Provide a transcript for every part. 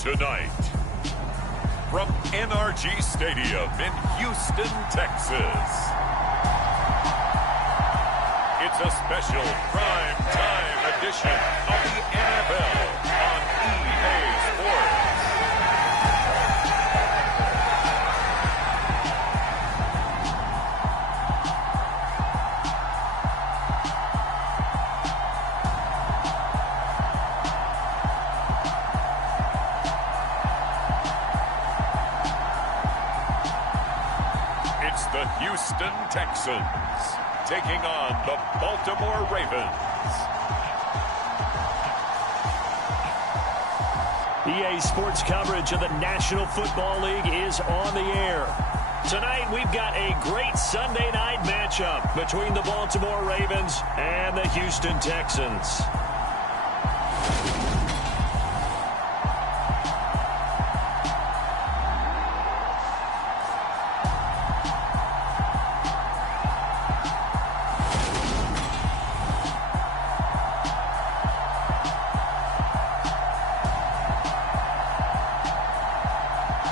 Tonight, from NRG Stadium in Houston, Texas, it's a special prime-time edition of the NFL on EA Sports. It's the Houston Texans taking on the Baltimore Ravens. EA Sports coverage of the National Football League is on the air. Tonight we've got a great Sunday night matchup between the Baltimore Ravens and the Houston Texans.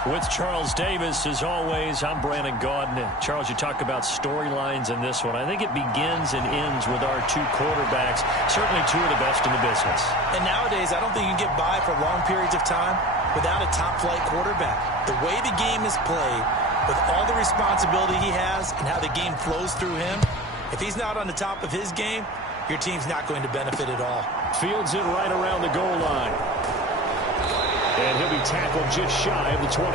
With Charles Davis, as always, I'm Brandon Gaudin. Charles, you talk about storylines in this one. I think it begins and ends with our two quarterbacks, certainly two of the best in the business. And nowadays, I don't think you can get by for long periods of time without a top-flight quarterback. The way the game is played, with all the responsibility he has and how the game flows through him, if he's not on the top of his game, your team's not going to benefit at all. Fields it right around the goal line. And he'll be tackled just shy of the 25.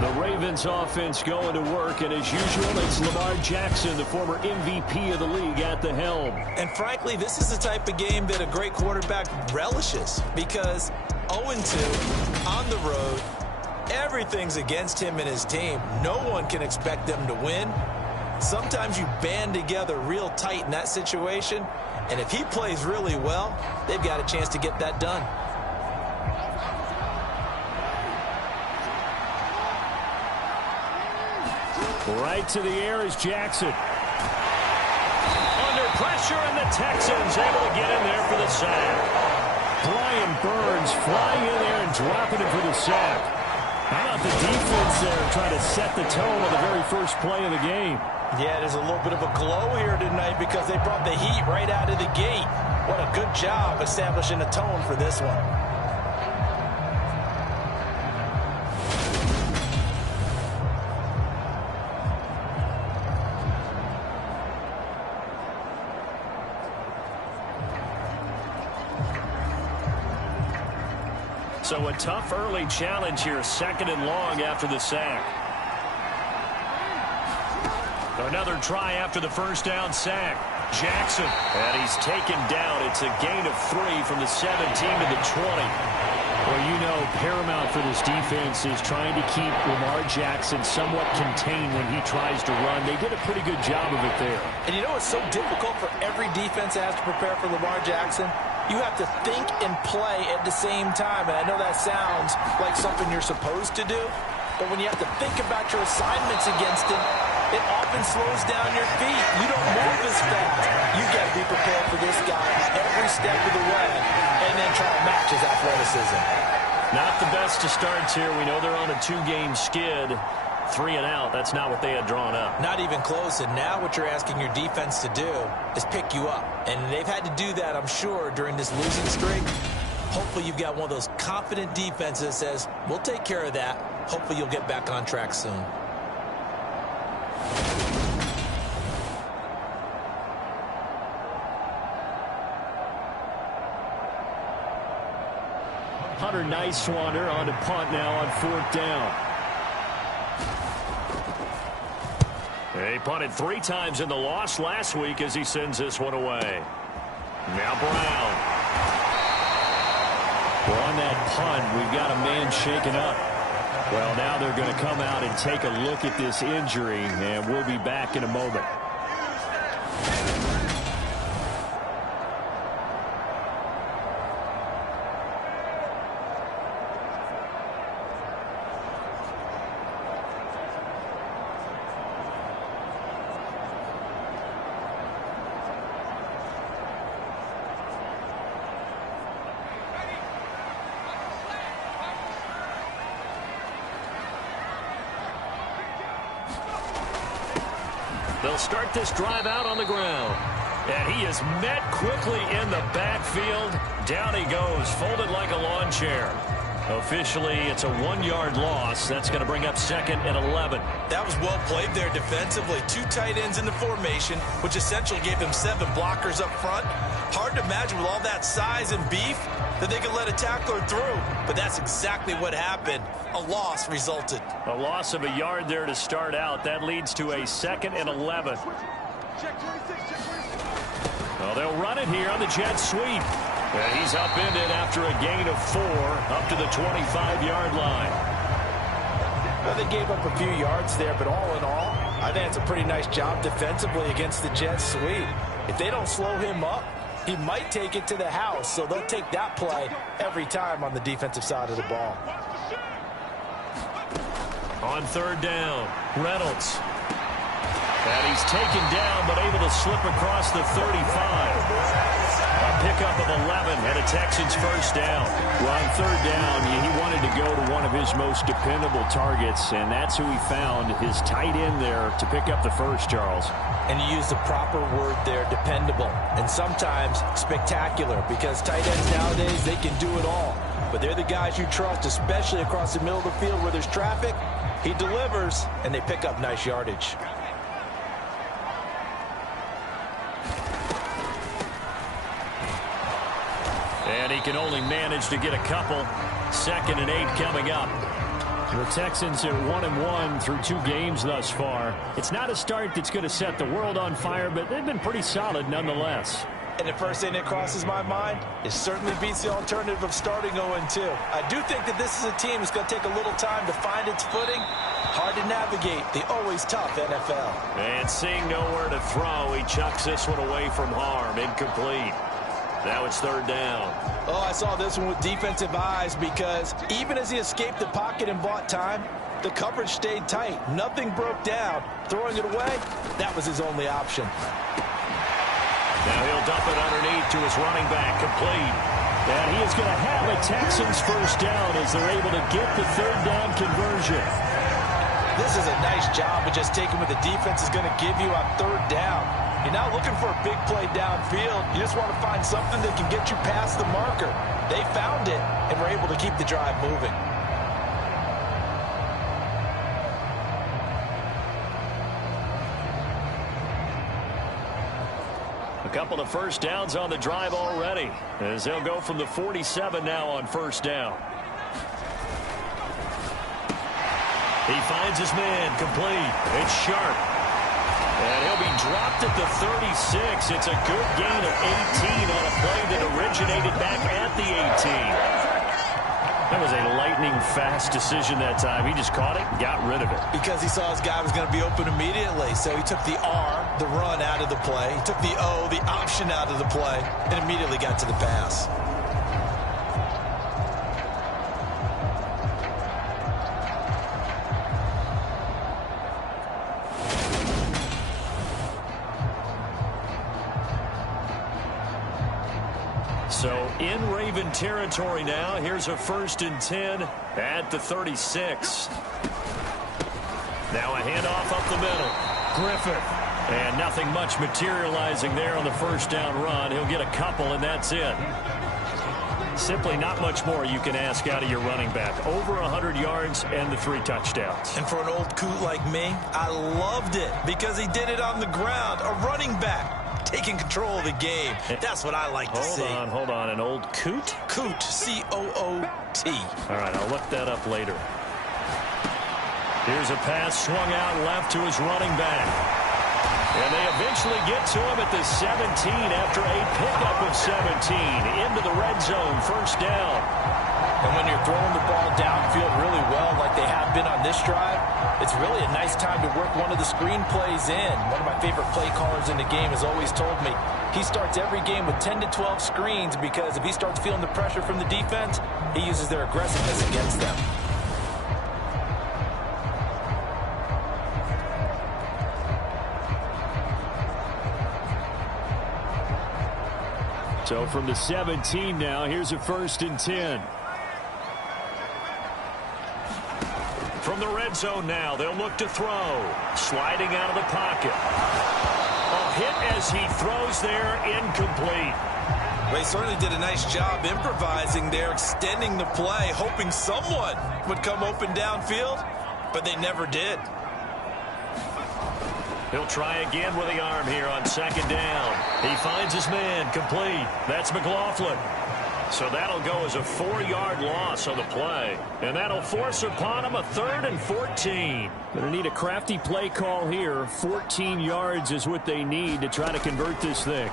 The Ravens offense going to work, and as usual, it's Lamar Jackson, the former MVP of the league, at the helm. And frankly, this is the type of game that a great quarterback relishes, because 0-2 on the road, everything's against him and his team. No one can expect them to win. Sometimes you band together real tight in that situation, and if he plays really well, they've got a chance to get that done. Right to the air is Jackson. Under pressure, and the Texans able to get in there for the sack. Brian Burns flying in there and dropping it for the sack. How about the defense there trying to set the tone on the very first play of the game? Yeah, there's a little bit of a glow here tonight because they brought the heat right out of the gate. What a good job establishing a tone for this one. So a tough early challenge here, 2nd and long after the sack. Another try after the first down sack. Jackson, and he's taken down. It's a gain of 3 from the 17 to the 20. Well, you know, paramount for this defense is trying to keep Lamar Jackson somewhat contained when he tries to run. They did a pretty good job of it there. And you know what's so difficult for every defense that has to prepare for Lamar Jackson? You have to think and play at the same time. And I know that sounds like something you're supposed to do, but when you have to think about your assignments against him, it often slows down your feet. You don't move as fast. You got to be prepared for this guy every step of the way and then try to match his athleticism. Not the best to start here. We know they're on a 2-game skid. 3 and out. That's not what they had drawn up. Not even close. And now what you're asking your defense to do is pick you up. And they've had to do that, I'm sure, during this losing streak. Hopefully you've got one of those confident defenses that says, we'll take care of that. Hopefully you'll get back on track soon. Hunter Nicewander on to punt now on 4th down. He punted 3 times in the loss last week as he sends this one away. Now Brown. Well, on that punt, we've got a man shaken up. Well, now they're going to come out and take a look at this injury, and we'll be back in a moment. They'll start this drive out on the ground. And he is met quickly in the backfield. Down he goes, folded like a lawn chair. Officially, it's a 1-yard loss. That's going to bring up 2nd and 11. That was well played there defensively. 2 tight ends in the formation, which essentially gave them 7 blockers up front. Hard to imagine with all that size and beef that they could let a tackler through. But that's exactly what happened. A loss resulted. A loss of a yard there to start out. That leads to a 2nd and 11. Well, they'll run it here on the jet sweep. And he's upended after a gain of 4 up to the 25-yard line. Well, they gave up a few yards there, but all in all, I think it's a pretty nice job defensively against the jet sweep. If they don't slow him up, he might take it to the house, so they'll take that play every time on the defensive side of the ball. On 3rd down, Reynolds. And he's taken down, but able to slip across the 35. A pickup of 11 and a Texans first down. Well, on 3rd down, he wanted to go to one of his most dependable targets, and that's who he found, his tight end there to pick up the first, Charles. And you use the proper word there, dependable, and sometimes spectacular, because tight ends nowadays, they can do it all. But they're the guys you trust, especially across the middle of the field where there's traffic. He delivers, and they pick up nice yardage. And he can only manage to get a couple. 2nd and 8 coming up. The Texans are 1-1 through 2 games thus far. It's not a start that's going to set the world on fire, but they've been pretty solid nonetheless. And the first thing that crosses my mind, it certainly beats the alternative of starting 0-2. I do think that this is a team that's going to take a little time to find its footing. Hard to navigate the always tough NFL. And seeing nowhere to throw, he chucks this one away from harm. Incomplete. Now it's 3rd down. Oh, I saw this one with defensive eyes because even as he escaped the pocket and bought time, the coverage stayed tight. Nothing broke down. Throwing it away, that was his only option. Now he'll dump it underneath to his running back, complete. And he is going to have a Texans first down as they're able to get the 3rd down conversion. This is a nice job of just taking what the defense is going to give you on 3rd down. You're not looking for a big play downfield. You just want to find something that can get you past the marker. They found it and were able to keep the drive moving. A couple of first downs on the drive already, as they'll go from the 47 now on 1st down. He finds his man, complete. It's Sharp. And he'll be dropped at the 36. It's a good gain of 18 on a play that originated back at the 18. That was a lightning-fast decision that time. He just caught it and got rid of it. Because he saw his guy was going to be open immediately. So he took the R, the run, out of the play. He took the O, the option, out of the play, and immediately got to the pass. So in Raven territory now. Here's a 1st and 10 at the 36. Now a handoff up the middle. Griffith. And nothing much materializing there on the 1st down run. He'll get a couple, and that's it. Simply not much more you can ask out of your running back. Over 100 yards and the 3 touchdowns. And for an old coot like me, I loved it because he did it on the ground. A running back taking control of the game. That's what I like to see. Hold on. An old coot? Coot, C-O-O-T. All right, I'll look that up later. Here's a pass swung out left to his running back. And they eventually get to him at the 17 after a pickup of 17 into the red zone, 1st down. And when you're throwing the ball downfield really well like they have been on this drive, it's really a nice time to work one of the screen plays in. One of my favorite play callers in the game has always told me he starts every game with 10 to 12 screens because if he starts feeling the pressure from the defense, he uses their aggressiveness against them. So from the 17 now, here's a 1st and 10. From the red zone now, they'll look to throw. Sliding out of the pocket. A hit as he throws there, incomplete. Well, he certainly did a nice job improvising there, extending the play, hoping someone would come open downfield, but they never did. He'll try again with the arm here on second down. He finds his man, complete. That's McLaughlin. So that'll go as a 4-yard loss on the play. And that'll force upon him a 3rd and 14. Going to need a crafty play call here. 14 yards is what they need to try to convert this thing.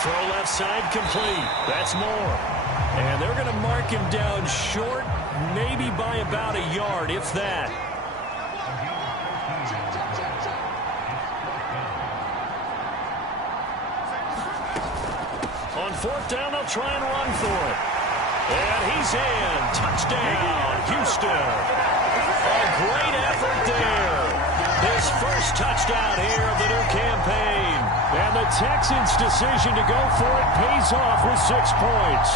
Throw left side, complete. That's more. And they're going to mark him down short, maybe by about a yard, if that. On 4th down, they'll try and run for it. And he's in. Touchdown, Houston. A great effort there. His first touchdown here of the new campaign. And the Texans' decision to go for it pays off with 6 points.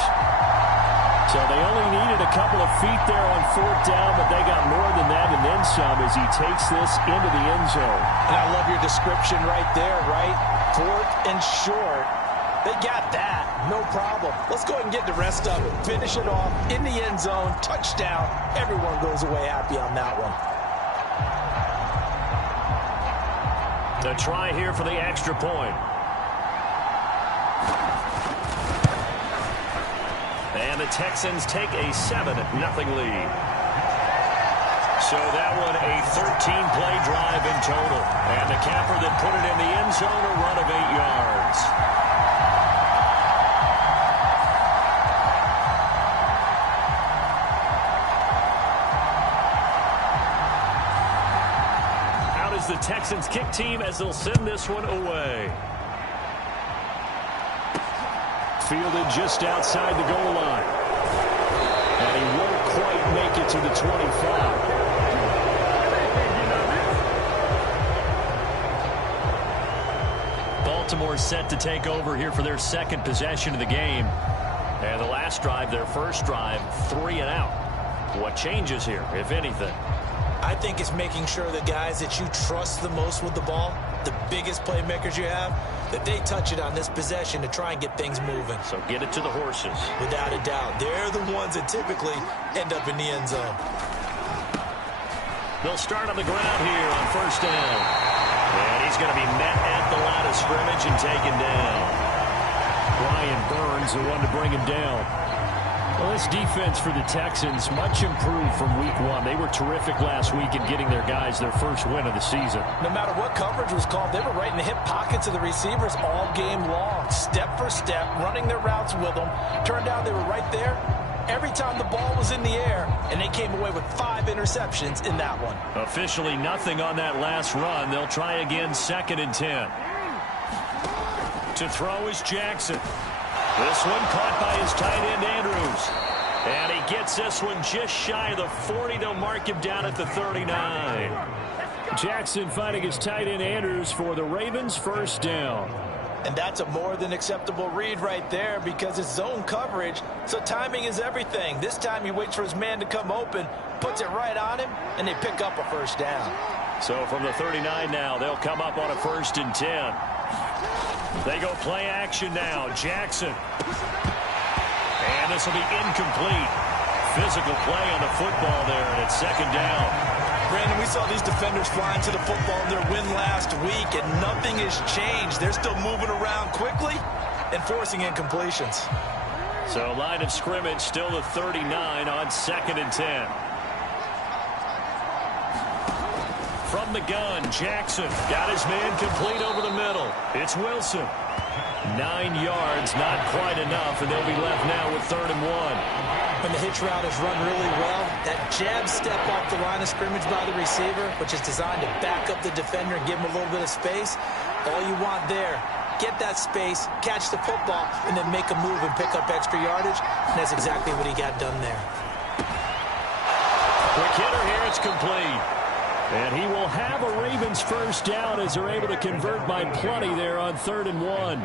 So they only needed a couple of feet there on 4th down, but they got more than that and then some as he takes this into the end zone. And I love your description right there, right? 4th and short. They got that. No problem. Let's go ahead and get the rest of it. Finish it off in the end zone. Touchdown. Everyone goes away happy on that one. The try here for the extra point. And the Texans take a 7-0 lead. So that one a 13-play drive in total. And the capper that put it in the end zone, a run of 8 yards. Out is the Texans kick team as they'll send this one away. Fielded just outside the goal line. And he won't quite make it to the 25. Baltimore set to take over here for their second possession of the game. And the last drive, their first drive, 3 and out. What changes here, if anything? I think it's making sure the guys that you trust the most with the ball, the biggest playmakers you have, that they touch it on this possession to try and get things moving. So get it to the horses. Without a doubt. They're the ones that typically end up in the end zone. They'll start on the ground here on 1st down. And he's going to be met at the line of scrimmage and taken down. Brian Burns, the one to bring him down. Well, this defense for the Texans, much improved from week 1. They were terrific last week in getting their guys their first win of the season. No matter what coverage was called, they were right in the hip pockets of the receivers all game long. Step for step, running their routes with them. Turned out they were right there every time the ball was in the air, and they came away with 5 interceptions in that one. Officially nothing on that last run. They'll try again 2nd and 10. To throw is Jackson. This one caught by his tight end, Andrews. And he gets this one just shy of the 40. They'll mark him down at the 39. Jackson finding his tight end, Andrews, for the Ravens' 1st down. And that's a more than acceptable read right there because it's zone coverage, so timing is everything. This time he waits for his man to come open, puts it right on him, and they pick up a 1st down. So from the 39 now, they'll come up on a 1st and 10. They go play action now. Jackson. And this will be incomplete. Physical play on the football there, and it's 2nd down. Brandon, we saw these defenders flying to the football in their win last week, and nothing has changed. They're still moving around quickly and forcing incompletions. So line of scrimmage still the 39 on 2nd and 10. From the gun, Jackson got his man complete over the middle. It's Wilson. 9 yards, not quite enough, and they'll be left now with 3rd and 1. When the hitch route is run really well, that jab step off the line of scrimmage by the receiver, which is designed to back up the defender and give him a little bit of space, all you want there, get that space, catch the football, and then make a move and pick up extra yardage, and that's exactly what he got done there. Quick hitter here, it's complete. And he will have a Ravens 1st down as they're able to convert by plenty there on 3rd and 1.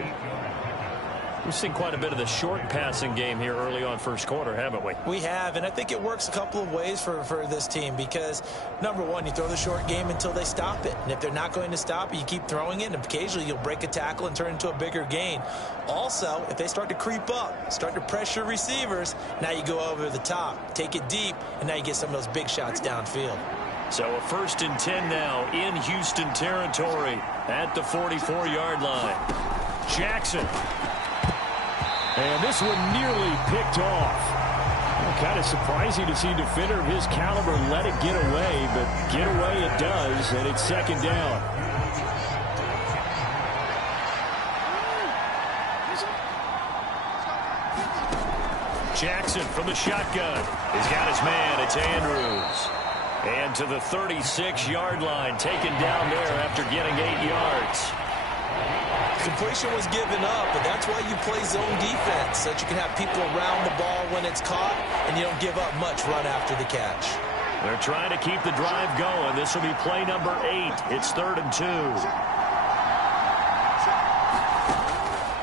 We've seen quite a bit of the short passing game here early on first quarter, haven't we? We have, and I think it works a couple of ways for this team because, number one, you throw the short game until they stop it. And if they're not going to stop it, you keep throwing it, and occasionally you'll break a tackle and turn it into a bigger gain. Also, if they start to creep up, start to pressure receivers, now you go over the top, take it deep, and now you get some of those big shots downfield. So a 1st and 10 now in Houston territory at the 44-yard line. Jackson. And this one nearly picked off. Well, kind of surprising to see a defender of his caliber let it get away, but get away it does, and it's 2nd down. Jackson from the shotgun. He's got his man. It's Andrews. And to the 36-yard line, taken down there after getting 8 yards. Completion was given up, but that's why you play zone defense, so that you can have people around the ball when it's caught, and you don't give up much run after the catch. They're trying to keep the drive going. This will be play number 8. It's 3rd and 2.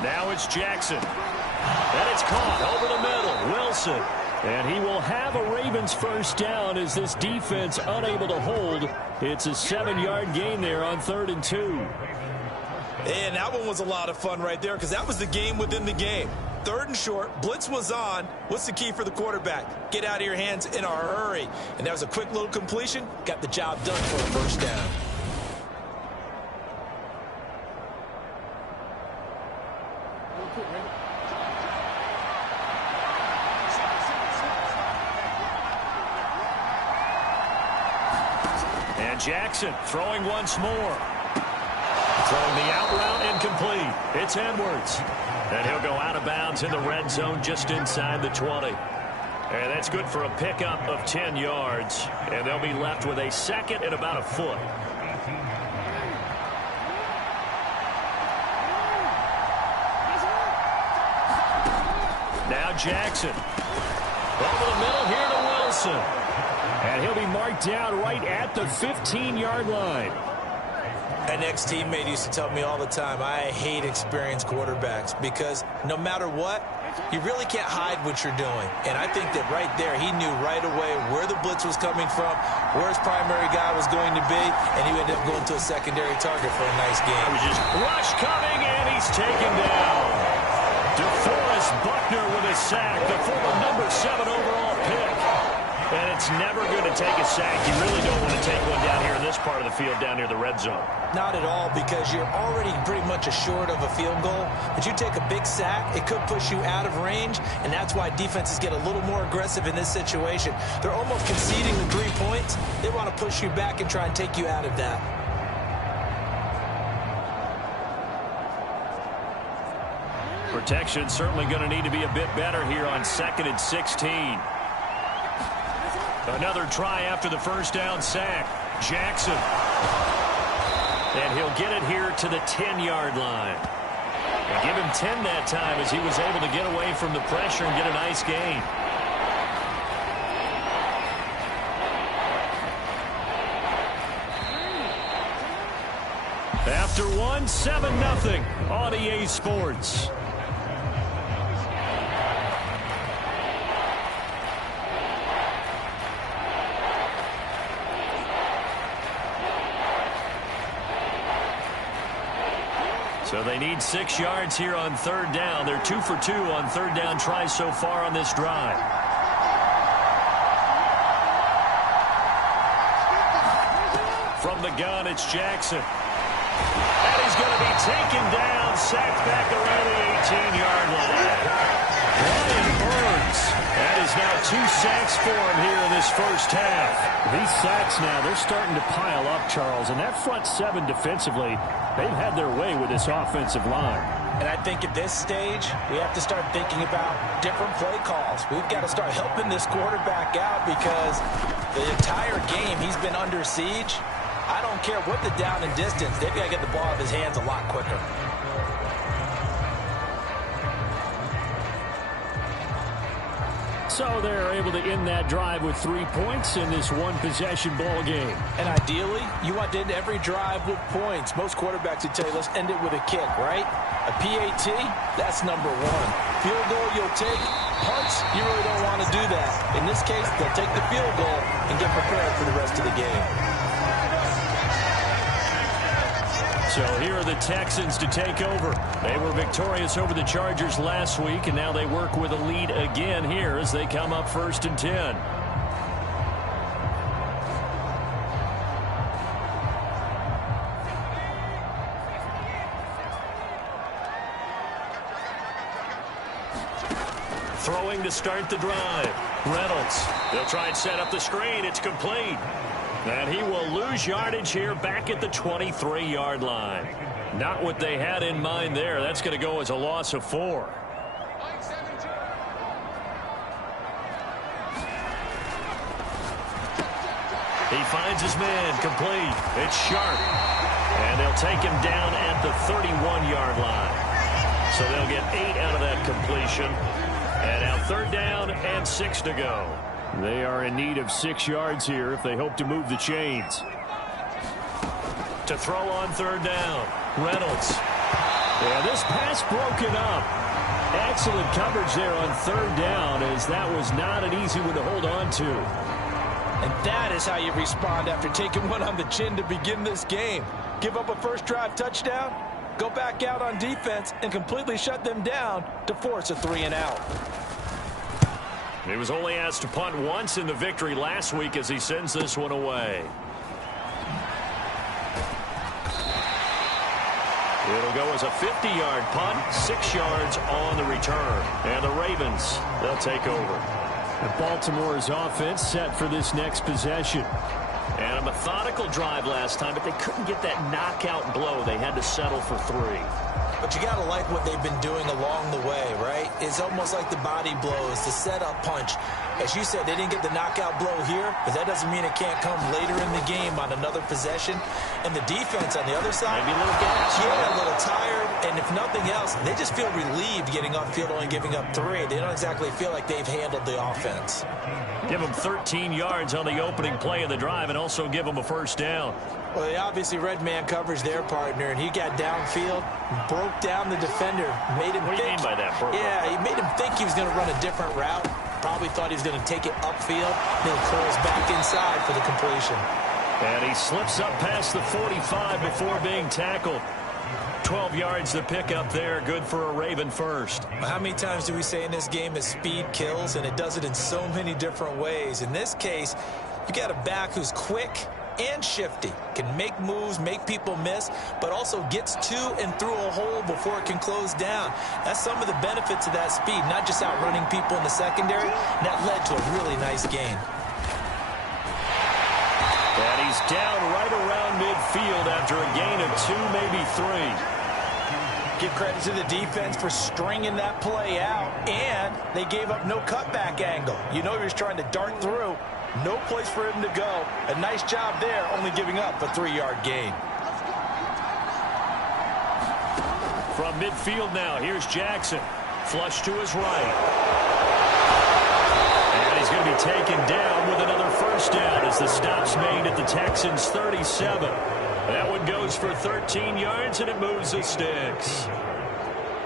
Now it's Jackson. And it's caught over the middle. Wilson. And he will have a Ravens 1st down as this defense unable to hold. It's a 7-yard gain there on 3rd and 2. And that one was a lot of fun right there because that was the game within the game. 3rd and short, blitz was on. What's the key for the quarterback? Get out of your hands in a hurry. And that was a quick little completion. Got the job done for a 1st down. And Jackson throwing once more. Throwing the out route incomplete. It's Edwards. And he'll go out of bounds in the red zone just inside the 20. And that's good for a pickup of 10 yards. And they'll be left with a 2nd and about a foot. Now Jackson. Over the middle here to Wilson. And he'll be marked down right at the 15-yard line. An ex-teammate used to tell me all the time, I hate experienced quarterbacks because no matter what, you really can't hide what you're doing. And I think that right there, he knew right away where the blitz was coming from, where his primary guy was going to be, and he ended up going to a secondary target for a nice game. It was just rush coming, and he's taken down. DeForest Buckner with a sack, the former number 7 overall pick. And it's never going to take a sack. You really don't want to take one down here in this part of the field, down near the red zone. Not at all, because you're already pretty much assured of a field goal. But you take a big sack, it could push you out of range, and that's why defenses get a little more aggressive in this situation. They're almost conceding the 3 points. They want to push you back and try and take you out of that. Protection certainly going to need to be a bit better here on 2nd and 16. Another try after the 1st down sack. Jackson. And he'll get it here to the 10-yard line. And give him 10 that time as he was able to get away from the pressure and get a nice gain. After one, 7-0 on EA Sports. So they need 6 yards here on 3rd down. They're 2 for 2 on 3rd down tries so far on this drive. From the gun, it's Jackson. And he's going to be taken down, sacked back around the 18-yard line. Brian Burns. That is now 2 sacks for him here in this 1st half. These sacks now, they're starting to pile up, Charles. And that front 7 defensively, they've had their way with this offensive line. And I think at this stage, we have to start thinking about different play calls. We've got to start helping this quarterback out because the entire game he's been under siege. I don't care what the down and distance. They've got to get the ball out of his hands a lot quicker. So they're able to end that drive with 3 points in this one-possession ball game. And ideally, you want to end every drive with points. Most quarterbacks would tell you, let's end it with a kick, right? A PAT, that's number one. Field goal you'll take. Punts, you really don't want to do that. In this case, they'll take the field goal and get prepared for the rest of the game. So here are the Texans to take over. They were victorious over the Chargers last week, and now they work with a lead again here as they come up 1st and 10. Throwing to start the drive. Reynolds. They'll try and set up the screen. It's complete. And he will lose yardage here back at the 23-yard line. Not what they had in mind there. That's going to go as a loss of 4. He finds his man complete. It's Sharp. And they'll take him down at the 31-yard line. So they'll get 8 out of that completion. And now 3rd down and 6 to go. They are in need of 6 yards here if they hope to move the chains. To throw on 3rd down, Reynolds. And this pass broken up. Excellent coverage there on 3rd down, as that was not an easy one to hold on to. And that is how you respond after taking one on the chin to begin this game. Give up a first drive touchdown, go back out on defense and completely shut them down to force a 3-and-out. He was only asked to punt once in the victory last week as he sends this one away. It'll go as a 50-yard punt, 6 yards on the return. And the Ravens, they'll take over. And Baltimore's offense set for this next possession. And a methodical drive last time, but they couldn't get that knockout blow. They had to settle for 3. But you got to like what they've been doing along the way, right? It's almost like the body blows, the setup punch. As you said, they didn't get the knockout blow here, but that doesn't mean it can't come later in the game on another possession. And the defense on the other side, maybe a little gas. Yeah, a little tired. And if nothing else, they just feel relieved getting upfield, only giving up 3. They don't exactly feel like they've handled the offense. Give them 13 yards on the opening play of the drive and also give them a 1st down. Well, they obviously read man coverage their partner, and he got downfield, broke down the defender, made him think. What do you mean by that? Yeah, he made him think he was going to run a different route. Probably thought he was going to take it upfield, then curls back inside for the completion. And he slips up past the 45 before being tackled. 12 yards to pick up there. Good for a Raven first. How many times do we say in this game that speed kills, and it does it in so many different ways? In this case, you got a back who's quick and shifty, can make moves, make people miss, but also gets to and through a hole before it can close down. That's some of the benefits of that speed, not just outrunning people in the secondary, and that led to a really nice gain. And he's down right around midfield after a gain of 2, maybe 3. Give credit to the defense for stringing that play out, and they gave up no cutback angle. You know you're trying to dart through. No place for him to go. A nice job there, only giving up a 3-yard gain. From midfield now, here's Jackson. Flush to his right. And he's going to be taken down with another 1st down as the stop's made at the Texans' 37. That one goes for 13 yards, and it moves the sticks.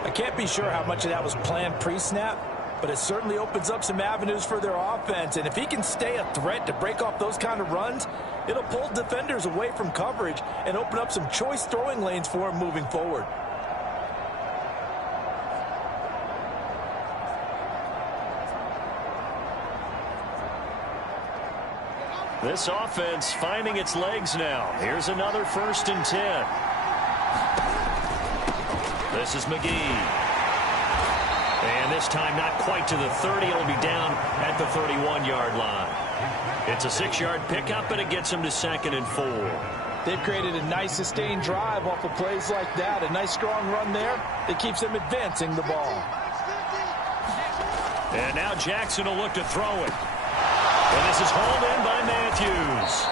I can't be sure how much of that was planned pre-snap, but it certainly opens up some avenues for their offense. And if he can stay a threat to break off those kind of runs, it'll pull defenders away from coverage and open up some choice throwing lanes for him moving forward. This offense finding its legs now. Here's another 1st and 10. This is McGee. And this time not quite to the 30. It'll be down at the 31-yard line. It's a 6-yard pickup, and it gets him to 2nd and 4. They've created a nice sustained drive off of plays like that. A nice strong run there that keeps them advancing the ball. And now Jackson will look to throw it. And this is hauled in by Matthews.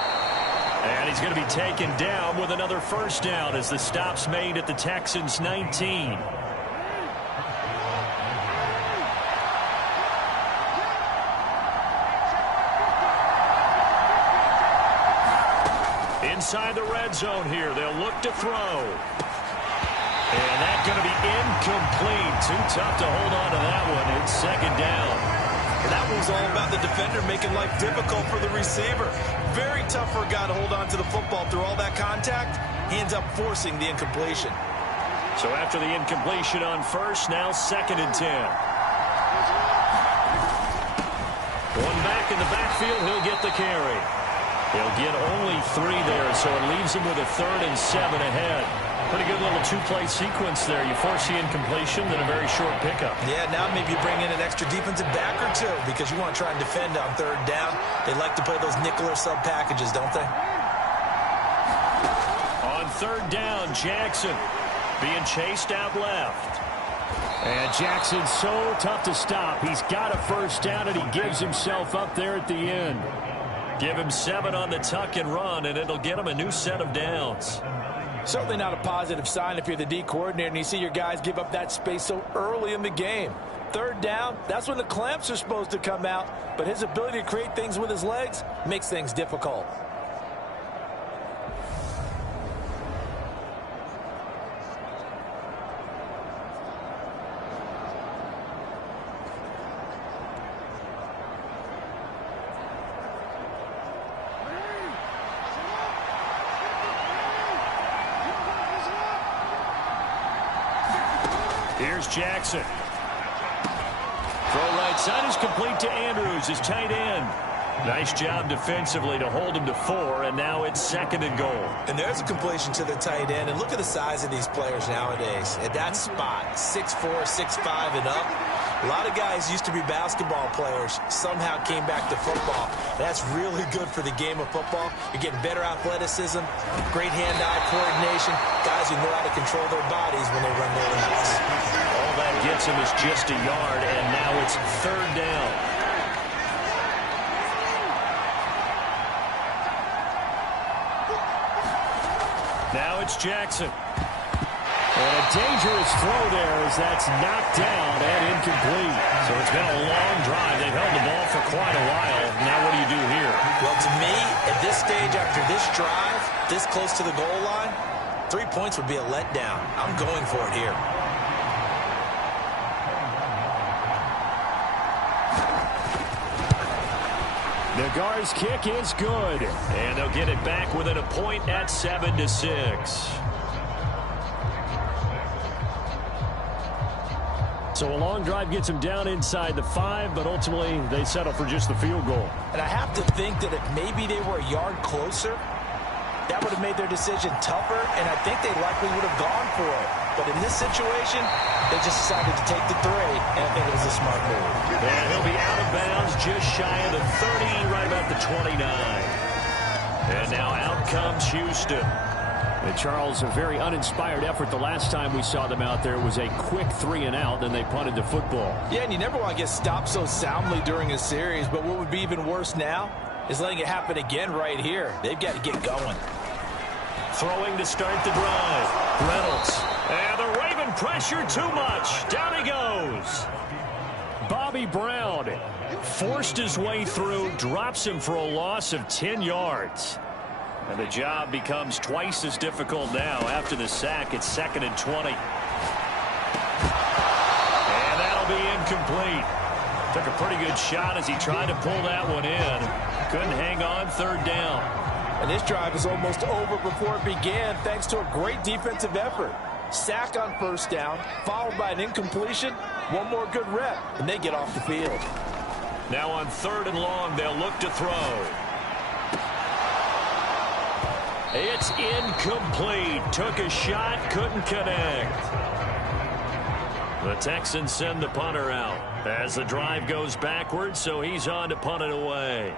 And he's going to be taken down with another 1st down as the stop's made at the Texans' 19. Inside the red zone here, they'll look to throw. And that's going to be incomplete. Too tough to hold on to that one. It's second down. That was all about the defender making life difficult for the receiver. Very tough for a guy to hold on to the football through all that contact. He ends up forcing the incompletion. So after the incompletion on first, now 2nd and 10. One back in the backfield, he'll get the carry. He'll get only 3 there, so it leaves him with a 3rd and 7 ahead. Pretty good little 2-play sequence there. You force the incompletion, then a very short pickup. Yeah, now maybe you bring in an extra defensive back or 2 because you want to try and defend on 3rd down. They like to play those nickel or sub packages, don't they? On 3rd down, Jackson being chased out left. And Jackson's so tough to stop. He's got a 1st down, and he gives himself up there at the end. Give him 7 on the tuck and run, and it'll get him a new set of downs. Certainly not a positive sign if you're the D coordinator and you see your guys give up that space so early in the game. 3rd down, that's when the clamps are supposed to come out, but his ability to create things with his legs makes things difficult. Here's Jackson. Throw right side is complete to Andrews, his tight end. Nice job defensively to hold him to 4, and now it's 2nd and goal. And there's a completion to the tight end, and look at the size of these players nowadays. At that spot, 6'4", 6'5", and up. A lot of guys used to be basketball players, somehow came back to football. That's really good for the game of football. You're getting better athleticism, great hand-eye coordination, guys who know how to control their bodies when they run their routes. All that gets him is just a yard, and now it's 3rd down. Now it's Jackson. And a dangerous throw there as that's knocked down and incomplete. So it's been a long drive. They've held the ball for quite a while. Now what do you do here? Well, to me, at this stage after this drive, this close to the goal line, 3 points would be a letdown. I'm going for it here. Nagar's kick is good. And they'll get it back within a point at 7-6. So a long drive gets him down inside the 5, but ultimately they settle for just the field goal. And I have to think that if maybe they were a yard closer, that would have made their decision tougher, and I think they likely would have gone for it. But in this situation, they just decided to take the 3, and I think it was a smart move. And he'll be out of bounds just shy of the 30, right about the 29. And now out comes Houston. And Charles, a very uninspired effort. The last time we saw them out there was a quick 3 and out, then they punted the football. Yeah, and you never want to get stopped so soundly during a series, but what would be even worse now is letting it happen again right here. They've got to get going. Throwing to start the drive. Reynolds. And the Raven pressure too much. Down he goes. Bobby Brown Forced his way through, drops him for a loss of 10 yards. And the job becomes twice as difficult now. After the sack, it's 2nd and 20. And that'll be incomplete. Took a pretty good shot as he tried to pull that one in. Couldn't hang on, 3rd down. And this drive is almost over before it began thanks to a great defensive effort. Sack on 1st down, followed by an incompletion. One more good rep, and they get off the field. Now on 3rd and long, they'll look to throw. It's incomplete. Took a shot, couldn't connect. The Texans send the punter out as the drive goes backwards, so he's on to punt it away.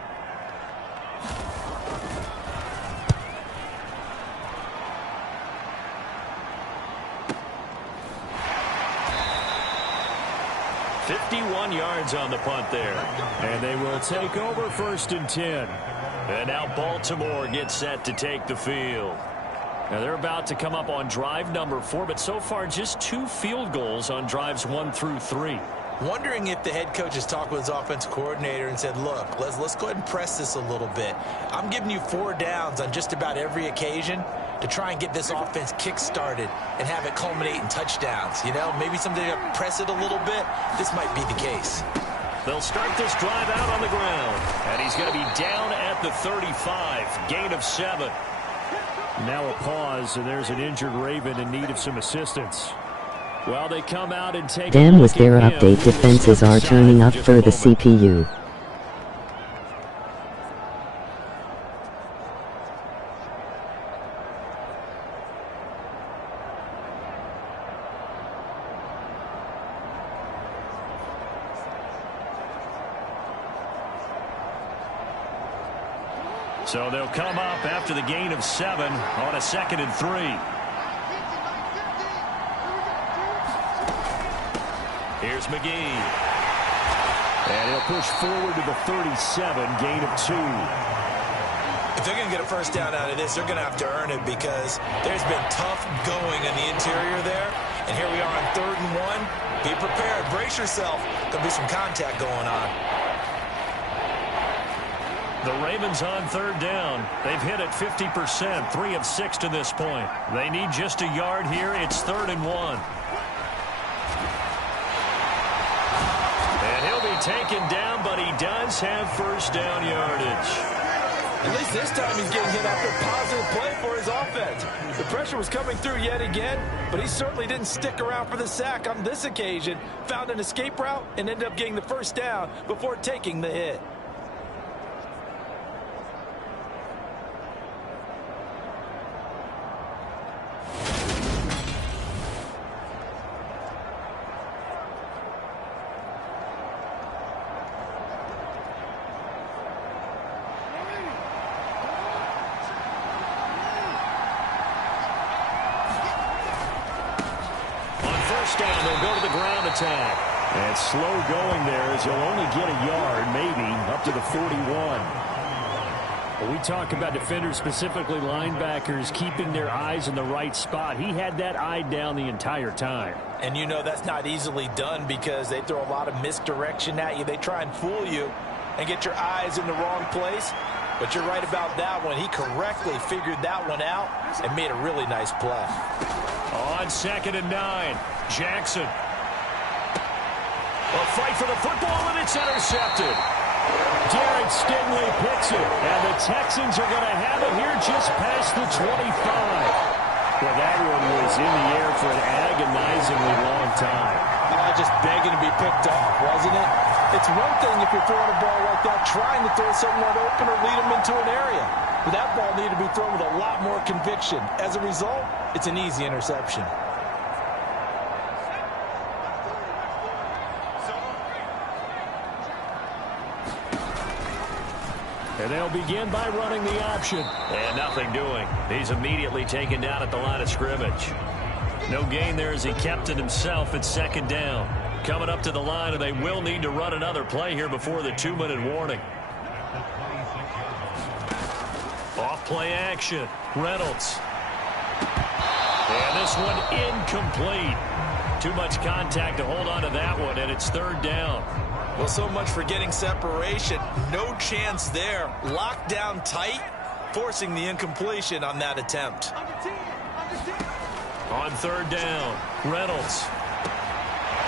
.51 yards on the punt there. And they will take over 1st and 10. And now Baltimore gets set to take the field. Now they're about to come up on drive number 4, but so far just 2 field goals on drives 1 through 3. Wondering if the head coach has talked with his offensive coordinator and said, look, let's go ahead and press this a little bit. I'm giving you 4 downs on just about every occasion. to try and get this offense kick-started and have it culminate in touchdowns. You know, maybe someday to press it a little bit. This might be the case. They'll start this drive out on the ground. And he's going to be down at the 35. Gain of 7. Now a pause, and there's an injured Raven in need of some assistance. Well, they come out and take Dan with their update. Defenses are turning up for the CPU. So they'll come up after the gain of 7 on a 2nd and 3. Here's McGee. And he'll push forward to the 37, gain of 2. If they're going to get a first down out of this, they're going to have to earn it because there's been tough going in the interior there. And here we are on 3rd and 1. Be prepared. Brace yourself. There'll be some contact going on. The Ravens on 3rd down. They've hit it 50%, 3 of 6 to this point. They need just a yard here. It's 3rd and 1. And he'll be taken down, but he does have first down yardage. At least this time he's getting hit after a positive play for his offense. The pressure was coming through yet again, but he certainly didn't stick around for the sack on this occasion. Found an escape route and ended up getting the first down before taking the hit. Down, they'll go to the ground attack. And slow going there as he'll only get a yard, maybe, up to the 41. When we talk about defenders, specifically linebackers, keeping their eyes in the right spot, he had that eye down the entire time. And you know that's not easily done because they throw a lot of misdirection at you. They try and fool you and get your eyes in the wrong place. But you're right about that one. He correctly figured that one out and made a really nice play. On 2nd and 9, Jackson. A fight for the football, and it's intercepted. Derek Stingley picks it, and the Texans are going to have it here just past the 25. Well, that one was in the air for an agonizingly long time. Just begging to be picked off, wasn't it? It's one thing if you're throwing a ball like that, trying to throw someone open or lead them into an area. But that ball needed to be thrown with a lot more conviction. As a result, it's an easy interception. And they'll begin by running the option. And nothing doing. He's immediately taken down at the line of scrimmage. No gain there as he kept it himself at 2nd down. Coming up to the line, and they will need to run another play here before the 2-minute warning. Off play action. Reynolds. And this one incomplete. Too much contact to hold on to that one, and it's 3rd down. Well, so much for getting separation. No chance there. Locked down tight, forcing the incompletion on that attempt. On 3rd down, Reynolds.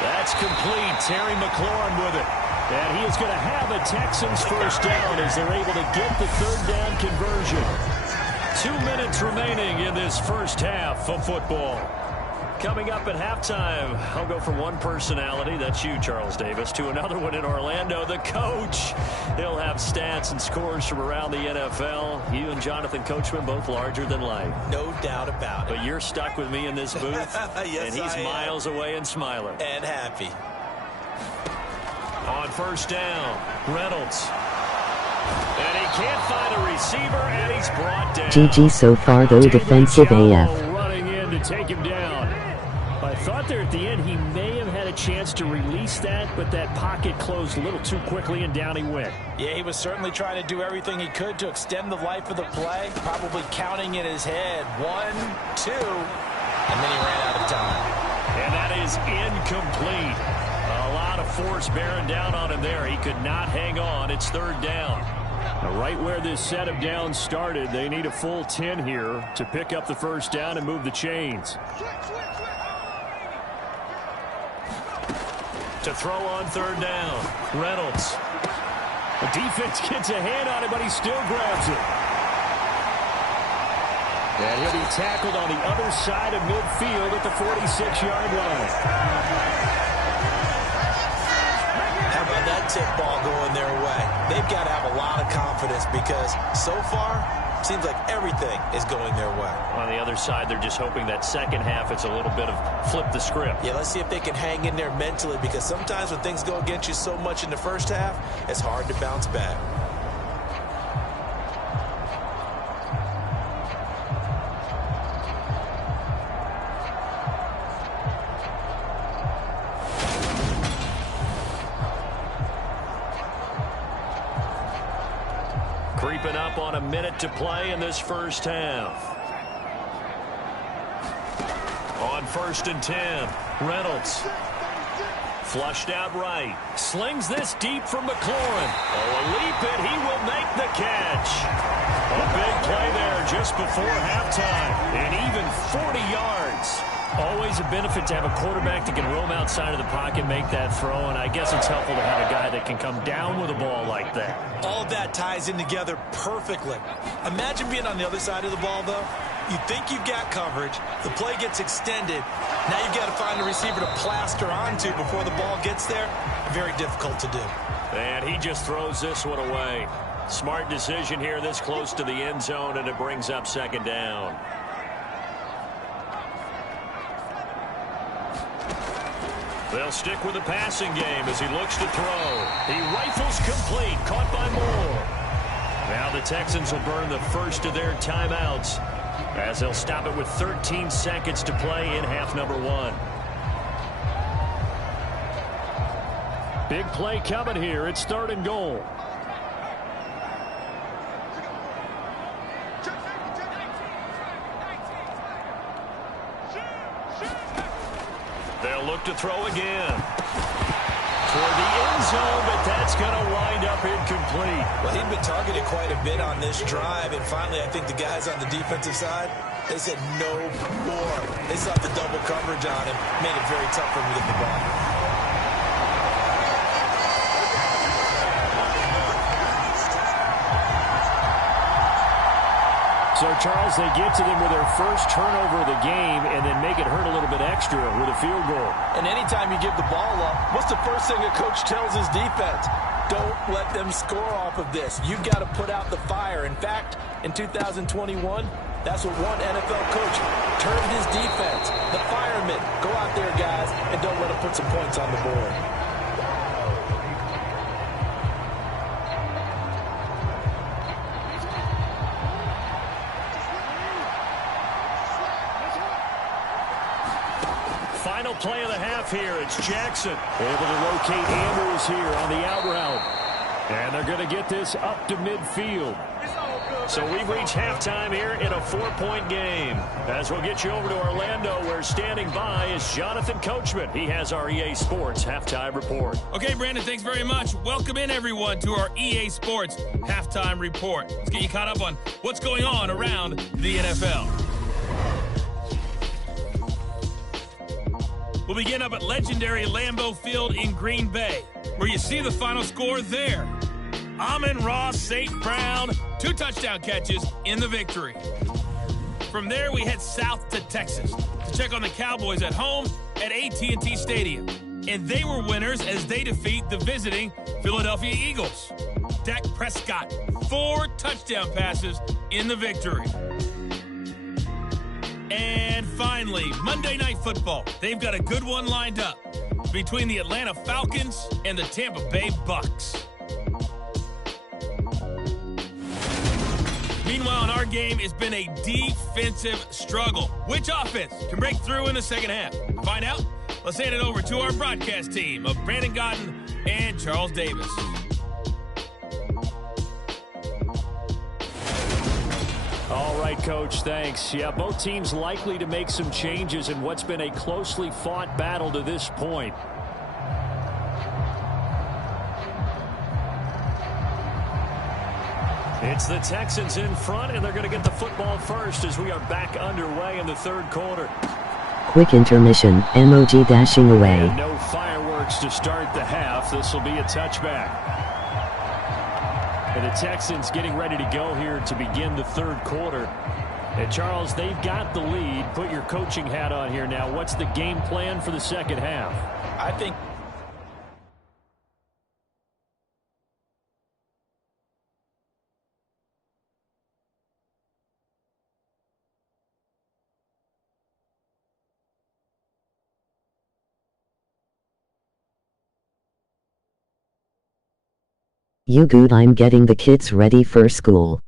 That's complete. Terry McLaurin with it. And he is going to have a Texans first down as they're able to get the 3rd down conversion. 2 minutes remaining in this first half of football. Coming up at halftime, I'll go from one personality, that's you, Charles Davis, to another one in Orlando, the coach. He'll have stats and scores from around the NFL. You and Jonathan Coachman, both larger than life. No doubt about it. But you're stuck with me in this booth, yes, and he's miles away and smiling. And happy. On 1st down, Reynolds. And he can't find a receiver, and he's brought down. GG so far though, defensive AF. Running in to take him down. I thought there at the end he may have had a chance to release that, but that pocket closed a little too quickly and down he went. Yeah, he was certainly trying to do everything he could to extend the life of the play, probably counting in his head 1, 2, and then he ran out of time. And that is incomplete. A lot of force bearing down on him there. He could not hang on. It's 3rd down. Right where this set of downs started, they need a full 10 here to pick up the first down and move the chains. To throw on third down, Reynolds. The defense gets a hand on it, but he still grabs it. And he'll be tackled on the other side of midfield at the 46-yard line. How about that tip ball going their way? They've got to have a lot of confidence because so far, it seems like everything is going their way. On the other side, they're just hoping that second half it's a little bit of flip the script. Yeah, let's see if they can hang in there mentally because sometimes when things go against you so much in the first half, it's hard to bounce back. Creeping up on a minute to play in this first half. On 1st and 10, Reynolds. Flushed out right. Slings this deep from McLaurin. Oh, a leap and he will make the catch. A big play there just before halftime. And even 40 yards. Always a benefit to have a quarterback that can roam outside of the pocket, make that throw, and I guess it's helpful to have a guy that can come down with a ball like that. All that ties in together perfectly. Imagine being on the other side of the ball, though. You think you've got coverage. The play gets extended. Now you've got to find a receiver to plaster onto before the ball gets there. Very difficult to do. And he just throws this one away. Smart decision here this close to the end zone, and it brings up second down. They'll stick with the passing game as he looks to throw. He rifles complete, caught by Moore. Now the Texans will burn the first of their timeouts as they'll stop it with 13 seconds to play in half number 1. Big play coming here. It's 3rd and goal. They'll look to throw again. Toward the end zone, but that's going to wind up incomplete. Well, he'd been targeted quite a bit on this drive, and finally I think the guys on the defensive side, they said no more. They saw the double coverage on him, made it very tough for him to get the ball. So, Charles, they get to them with their first turnover of the game and then make it hurt a little bit extra with a field goal. And anytime you give the ball up, what's the first thing a coach tells his defense? Don't let them score off of this. You've got to put out the fire. In fact, in 2021, that's what one NFL coach termed his defense. The firemen. Go out there, guys, and don't let them put some points on the board. Final play of the half here. It's Jackson able to locate Andrews here on the out route. And they're going to get this up to midfield. So we've reached halftime here in a 4-point game. As we'll get you over to Orlando, where standing by is Jonathan Coachman. He has our EA Sports halftime report. Okay, Brandon, thanks very much. Welcome in, everyone, to our EA Sports halftime report. Let's get you caught up on what's going on around the NFL. We'll begin up at legendary Lambeau Field in Green Bay, where you see the final score there. Amon-Ra St. Brown, 2 touchdown catches in the victory. From there, we head south to Texas to check on the Cowboys at home at AT&T Stadium. And they were winners as they defeat the visiting Philadelphia Eagles. Dak Prescott, 4 touchdown passes in the victory. And finally, Monday Night Football. They've got a good one lined up between the Atlanta Falcons and the Tampa Bay Bucks. Meanwhile, in our game, it's been a defensive struggle. Which offense can break through in the second half? To find out, let's hand it over to our broadcast team of Brandon Godden and Charles Davis. All right, Coach, thanks. Yeah, both teams likely to make some changes in what's been a closely fought battle to this point. It's the Texans in front, and they're going to get the football first as we are back underway in the third quarter. Quick intermission, MOG dashing away. And no fireworks to start the half. This will be a touchback. And the Texans getting ready to go here to begin the third quarter. And Charles, they've got the lead. Put your coaching hat on here now. What's the game plan for the second half? I think You good? I'm getting the kids ready for school.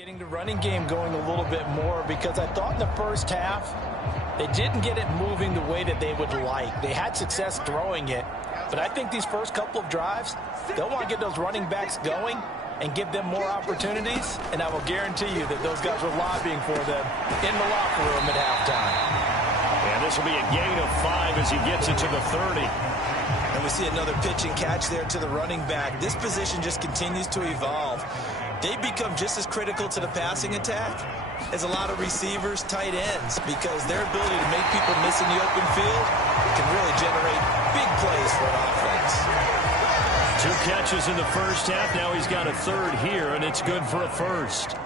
Getting the running game going a little bit more, because I thought in the first half they didn't get it moving the way that they would like. They had success throwing it, but I think these first couple of drives, they'll want to get those running backs going and give them more opportunities, and I will guarantee you that those guys were lobbying for them in the locker room at halftime. And this will be a gain of 5 as he gets it to the 30. And we see another pitch and catch there to the running back. This position just continues to evolve. They become just as critical to the passing attack as a lot of receivers, tight ends, because their ability to make people miss in the open field can really generate big plays for an offense. 2 catches in the first half. Now he's got a third here, and it's good for a first.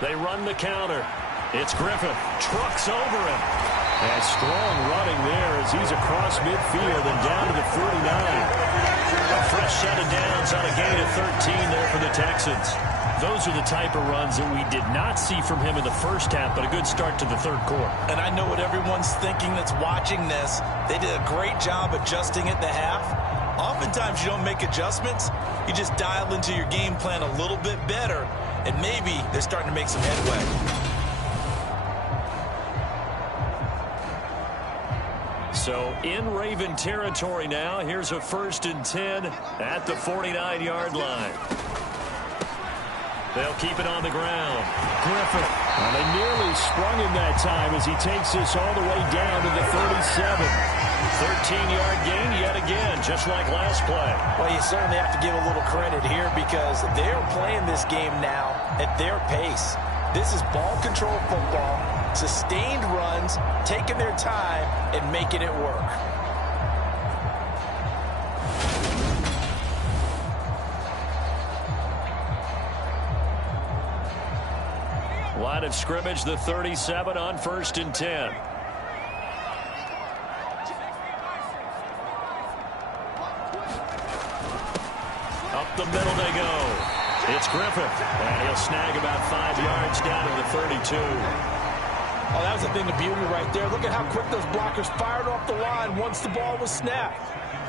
They run the counter. It's Griffith. Trucks over him. And strong running there as he's across midfield and down to the 49. A fresh set of downs on a gain of 13 there for the Texans. Those are the type of runs that we did not see from him in the first half, but a good start to the third quarter. And I know what everyone's thinking that's watching this. They did a great job adjusting at the half. Oftentimes you don't make adjustments. You just dial into your game plan a little bit better, and maybe they're starting to make some headway. So in Raven territory now. Here's a 1st and 10 at the 49-yard line. They'll keep it on the ground. Griffith. Well, they nearly sprung him that time as he takes this all the way down to the 37. 13-yard gain yet again, just like last play. Well, you certainly have to give a little credit here because they're playing this game now at their pace. This is ball control football, sustained runs, taking their time and making it work. Line of scrimmage, the 37 on 1st and 10. Up the middle they go. It's Griffith, and he'll snag about 5 yards down to the 32. Oh, that was a thing of beauty right there. Look at how quick those blockers fired off the line once the ball was snapped.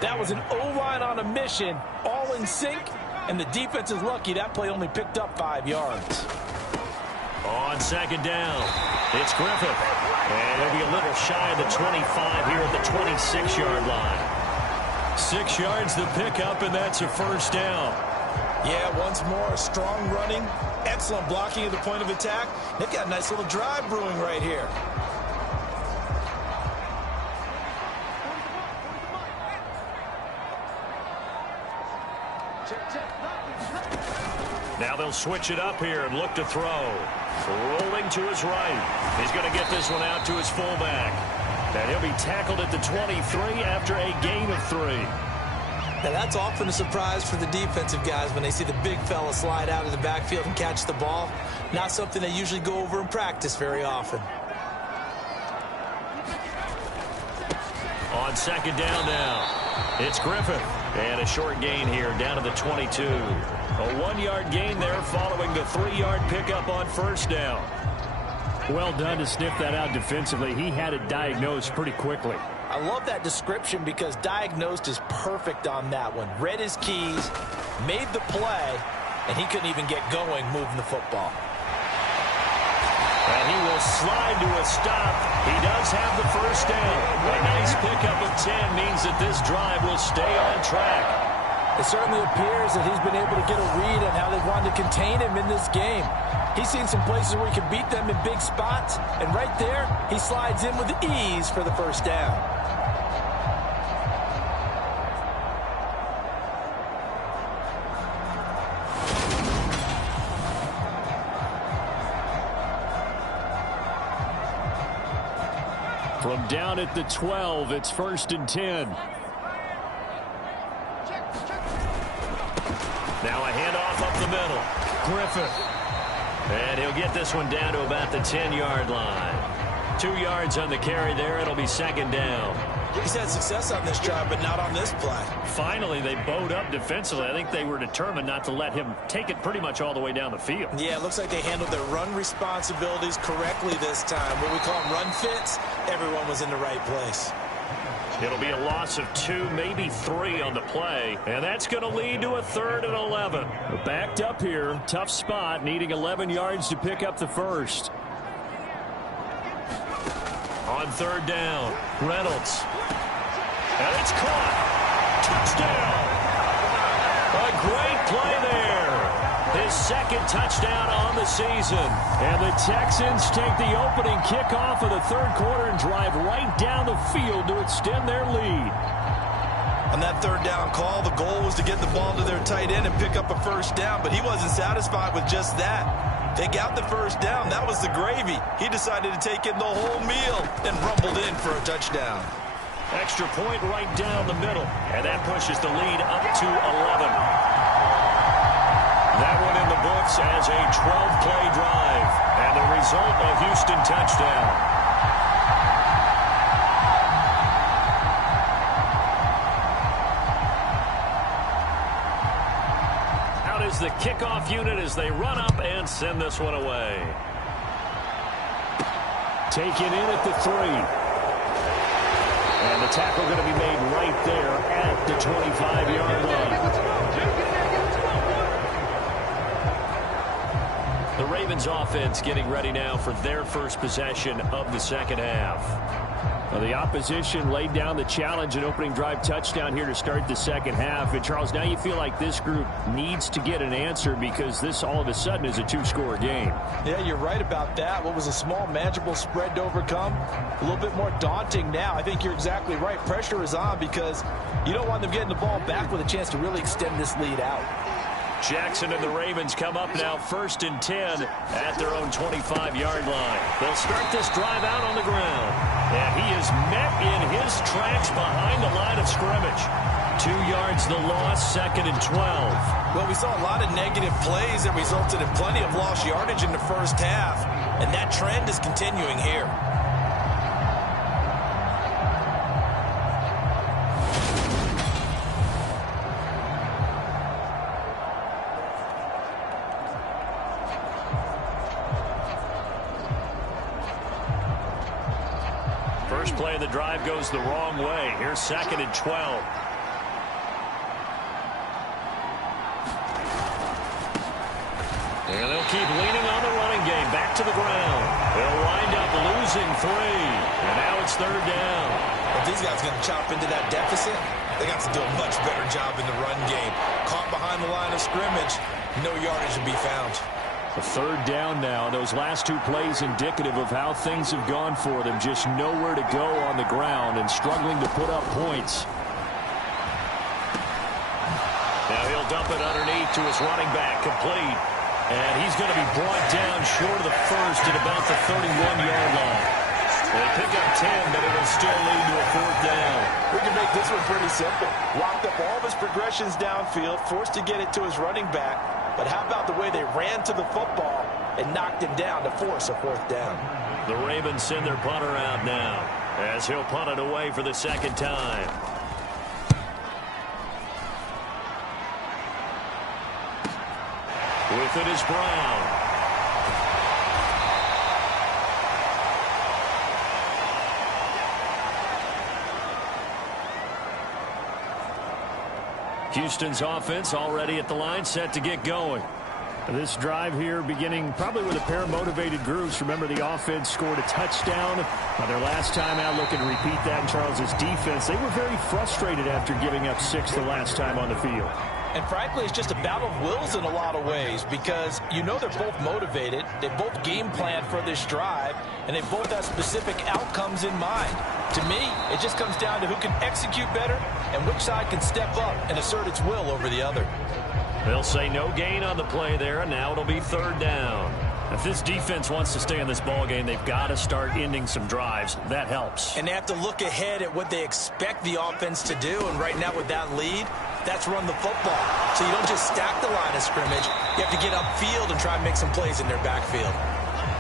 That was an O-line on a mission, all in sync, and the defense is lucky that play only picked up 5 yards. On 2nd down, it's Griffith, and he'll be a little shy of the 25 here at the 26-yard line. 6 yards the pickup, and that's a 1st down. Yeah, once more, strong running, excellent blocking at the point of attack. They've got a nice little drive brewing right here. Now they'll switch it up here and look to throw. Rolling to his right. He's going to get this one out to his fullback. And he'll be tackled at the 23 after a gain of 3. Now, that's often a surprise for the defensive guys when they see the big fella slide out of the backfield and catch the ball. Not something they usually go over in practice very often. On 2nd down now, it's Griffith. And a short gain here down to the 22. A 1-yard gain there following the 3-yard pickup on 1st down. Well done to sniff that out defensively. He had it diagnosed pretty quickly. I love that description because diagnosed is perfect on that one. Read his keys, made the play, and he couldn't even get going moving the football. And he will slide to a stop. He does have the 1st down. A nice pickup of 10 means that this drive will stay on track. It certainly appears that he's been able to get a read on how they wanted to contain him in this game. He's seen some places where he can beat them in big spots, and right there, he slides in with ease for the 1st down. From down at the 12, it's 1st and 10. Now a handoff up the middle. Griffith. And he'll get this one down to about the 10-yard line. 2 yards on the carry there. It'll be 2nd down. He's had success on this drive, but not on this play. Finally, they bowed up defensively. I think they were determined not to let him take it pretty much all the way down the field. Yeah, it looks like they handled their run responsibilities correctly this time. What we call them run fits, everyone was in the right place. It'll be a loss of 2, maybe 3 on the play, and that's going to lead to a 3rd and 11. Backed up here, tough spot, needing 11 yards to pick up the first. On 3rd down, Reynolds. And it's caught. Touchdown. A great play there. His 2nd touchdown on the season. And the Texans take the opening kickoff of the 3rd quarter and drive right down the field to extend their lead. On that 3rd down call, the goal was to get the ball to their tight end and pick up a 1st down, but he wasn't satisfied with just that. They got the 1st down. That was the gravy. He decided to take in the whole meal and rumbled in for a touchdown. Extra point right down the middle, and that pushes the lead up to 11. That one in the books as a 12-play drive, and the result, a Houston touchdown. Out is the kickoff unit as they run up and send this one away. Taken in at the 3. And the tackle going to be made right there at the 25-yard line. The Ravens offense getting ready now for their first possession of the 2nd half. Well, the opposition laid down the challenge and opening drive touchdown here to start the 2nd half. And, Charles, now you feel like this group needs to get an answer because this all of a sudden is a 2-score game. Yeah, you're right about that. What was a small, manageable spread to overcome, a little bit more daunting now. I think you're exactly right. Pressure is on because you don't want them getting the ball back with a chance to really extend this lead out. Jackson and the Ravens come up now 1st and 10 at their own 25-yard line. They'll start this drive out on the ground. And he is met in his tracks behind the line of scrimmage. 2 yards the loss, 2nd and 12. Well, we saw a lot of negative plays that resulted in plenty of lost yardage in the 1st half. And that trend is continuing here. First play of the drive goes the wrong way. Here's 2nd and 12. And they'll keep leaning on the running game. Back to the ground. They'll wind up losing 3. And now it's 3rd down. If these guys are going to chop into that deficit, they got to do a much better job in the run game. Caught behind the line of scrimmage, no yardage to be found. A 3rd down now. Those last 2 plays indicative of how things have gone for them. Just nowhere to go on the ground and struggling to put up points. Now he'll dump it underneath to his running back, complete. And he's going to be brought down short of the first at about the 31-yard line. They pick up 10, but it'll still lead to a 4th down. We can make this one pretty simple. Locked up all of his progressions downfield, forced to get it to his running back. But how about the way they ran to the football and knocked him down to force a 4th down? The Ravens send their punter out now as he'll punt it away for the 2nd time. With it is Brown. Houston's offense already at the line, set to get going. This drive here beginning probably with a pair of motivated groups. Remember, the offense scored a touchdown their last time out. Looking to repeat that in Charles's defense. They were very frustrated after giving up 6 the last time on the field. And frankly, it's just a battle of wills in a lot of ways because you know they're both motivated. They both game plan for this drive, and they both have specific outcomes in mind. To me, it just comes down to who can execute better and which side can step up and assert its will over the other. They'll say no gain on the play there, and now it'll be 3rd down. If this defense wants to stay in this ballgame, they've got to start ending some drives. That helps. And they have to look ahead at what they expect the offense to do, and right now with that lead, that's run the football. So you don't just stack the line of scrimmage. You have to get upfield and try and make some plays in their backfield.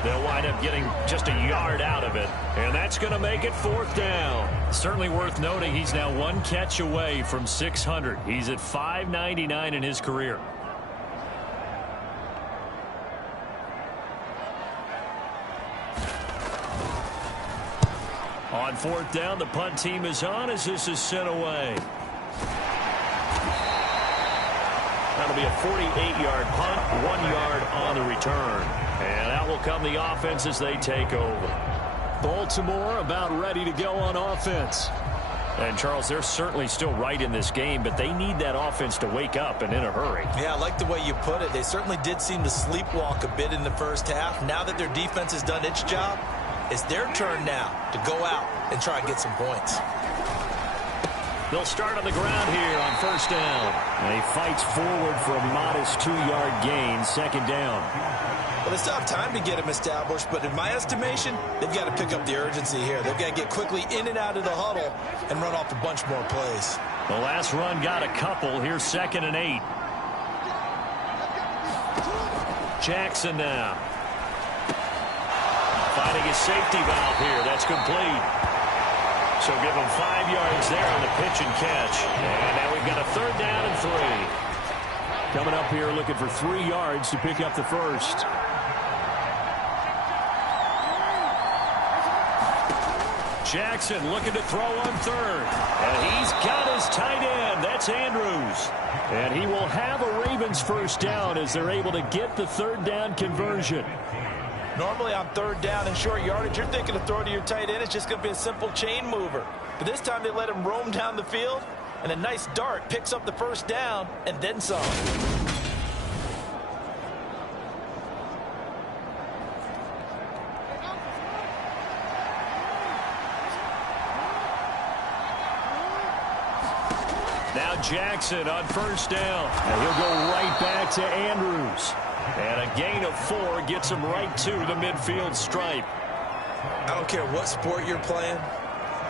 They'll wind up getting just a yard out of it, and that's going to make it 4th down. Certainly worth noting he's now 1 catch away from 600. He's at 599 in his career. On fourth down, the punt team is on as this is sent away. That'll be a 48-yard punt, 1 yard on the return. And out will come the offense as they take over. Baltimore about ready to go on offense. And, Charles, they're certainly still right in this game, but they need that offense to wake up and in a hurry. Yeah, I like the way you put it. They certainly did seem to sleepwalk a bit in the first half. Now that their defense has done its job, it's their turn now to go out and try and get some points. They'll start on the ground here on first down. And he fights forward for a modest 2-yard gain, second down. Well, they still have time to get him established, but in my estimation, they've got to pick up the urgency here. They've got to get quickly in and out of the huddle and run off a bunch more plays. The last run got a couple. Here's 2nd and 8. Jackson now. Finding his safety valve here. That's complete. So give him 5 yards there on the pitch and catch. And now we've got a 3rd down and 3. Coming up here looking for 3 yards to pick up the first. Jackson looking to throw on 3rd. And he's got his tight end. That's Andrews. And he will have a Ravens first down as they're able to get the 3rd down conversion. Normally on 3rd down and short yardage, you're thinking to throw to your tight end. It's just going to be a simple chain mover. But this time they let him roam down the field, and a nice dart picks up the first down and then some. Now Jackson on first down. And he'll go right back to Andrews. And a gain of 4 gets him right to the midfield stripe. I don't care what sport you're playing.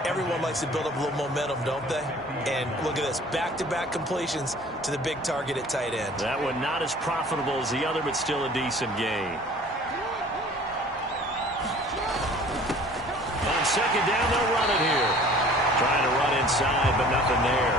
Everyone likes to build up a little momentum, don't they? And look at this, back-to-back completions to the big target at tight end. That one not as profitable as the other, but still a decent gain. On second down, they'll run it here. Trying to run inside, but nothing there.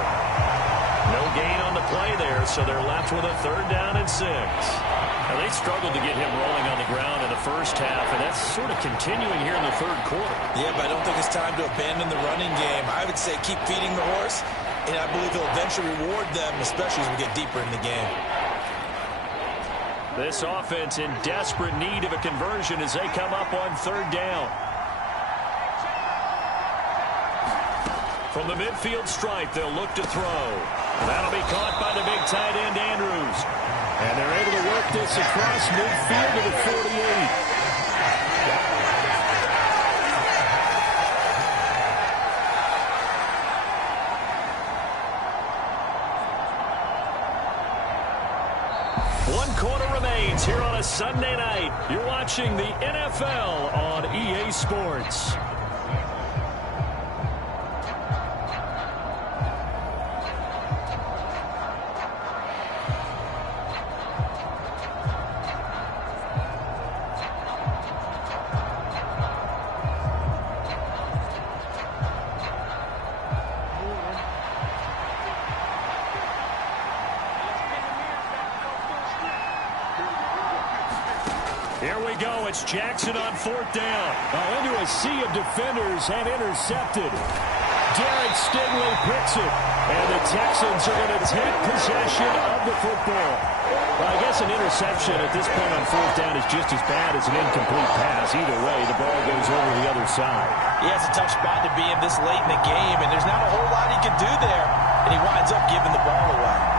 No gain on the play there, so they're left with a 3rd down and 6. Now, they struggled to get him rolling on the ground in the first half, and that's sort of continuing here in the 3rd quarter. Yeah, but I don't think it's time to abandon the running game. I would say keep feeding the horse, and I believe he'll eventually reward them, especially as we get deeper in the game. This offense in desperate need of a conversion as they come up on 3rd down. From the midfield stripe, they'll look to throw. That'll be caught by the big tight end, Andrews. And they're able to work this across midfield to the 48. One quarter remains here on a Sunday night. You're watching the NFL on EA Sports. Here we go. It's Jackson on 4th down. Into a sea of defenders and intercepted. Derek Stingley picks it. And the Texans are going to take possession of the football. Well, I guess an interception at this point on 4th down is just as bad as an incomplete pass. Either way, the ball goes over the other side. Yeah, it's a tough spot to be in this late in the game, and there's not a whole lot he can do there, and he winds up giving the ball away.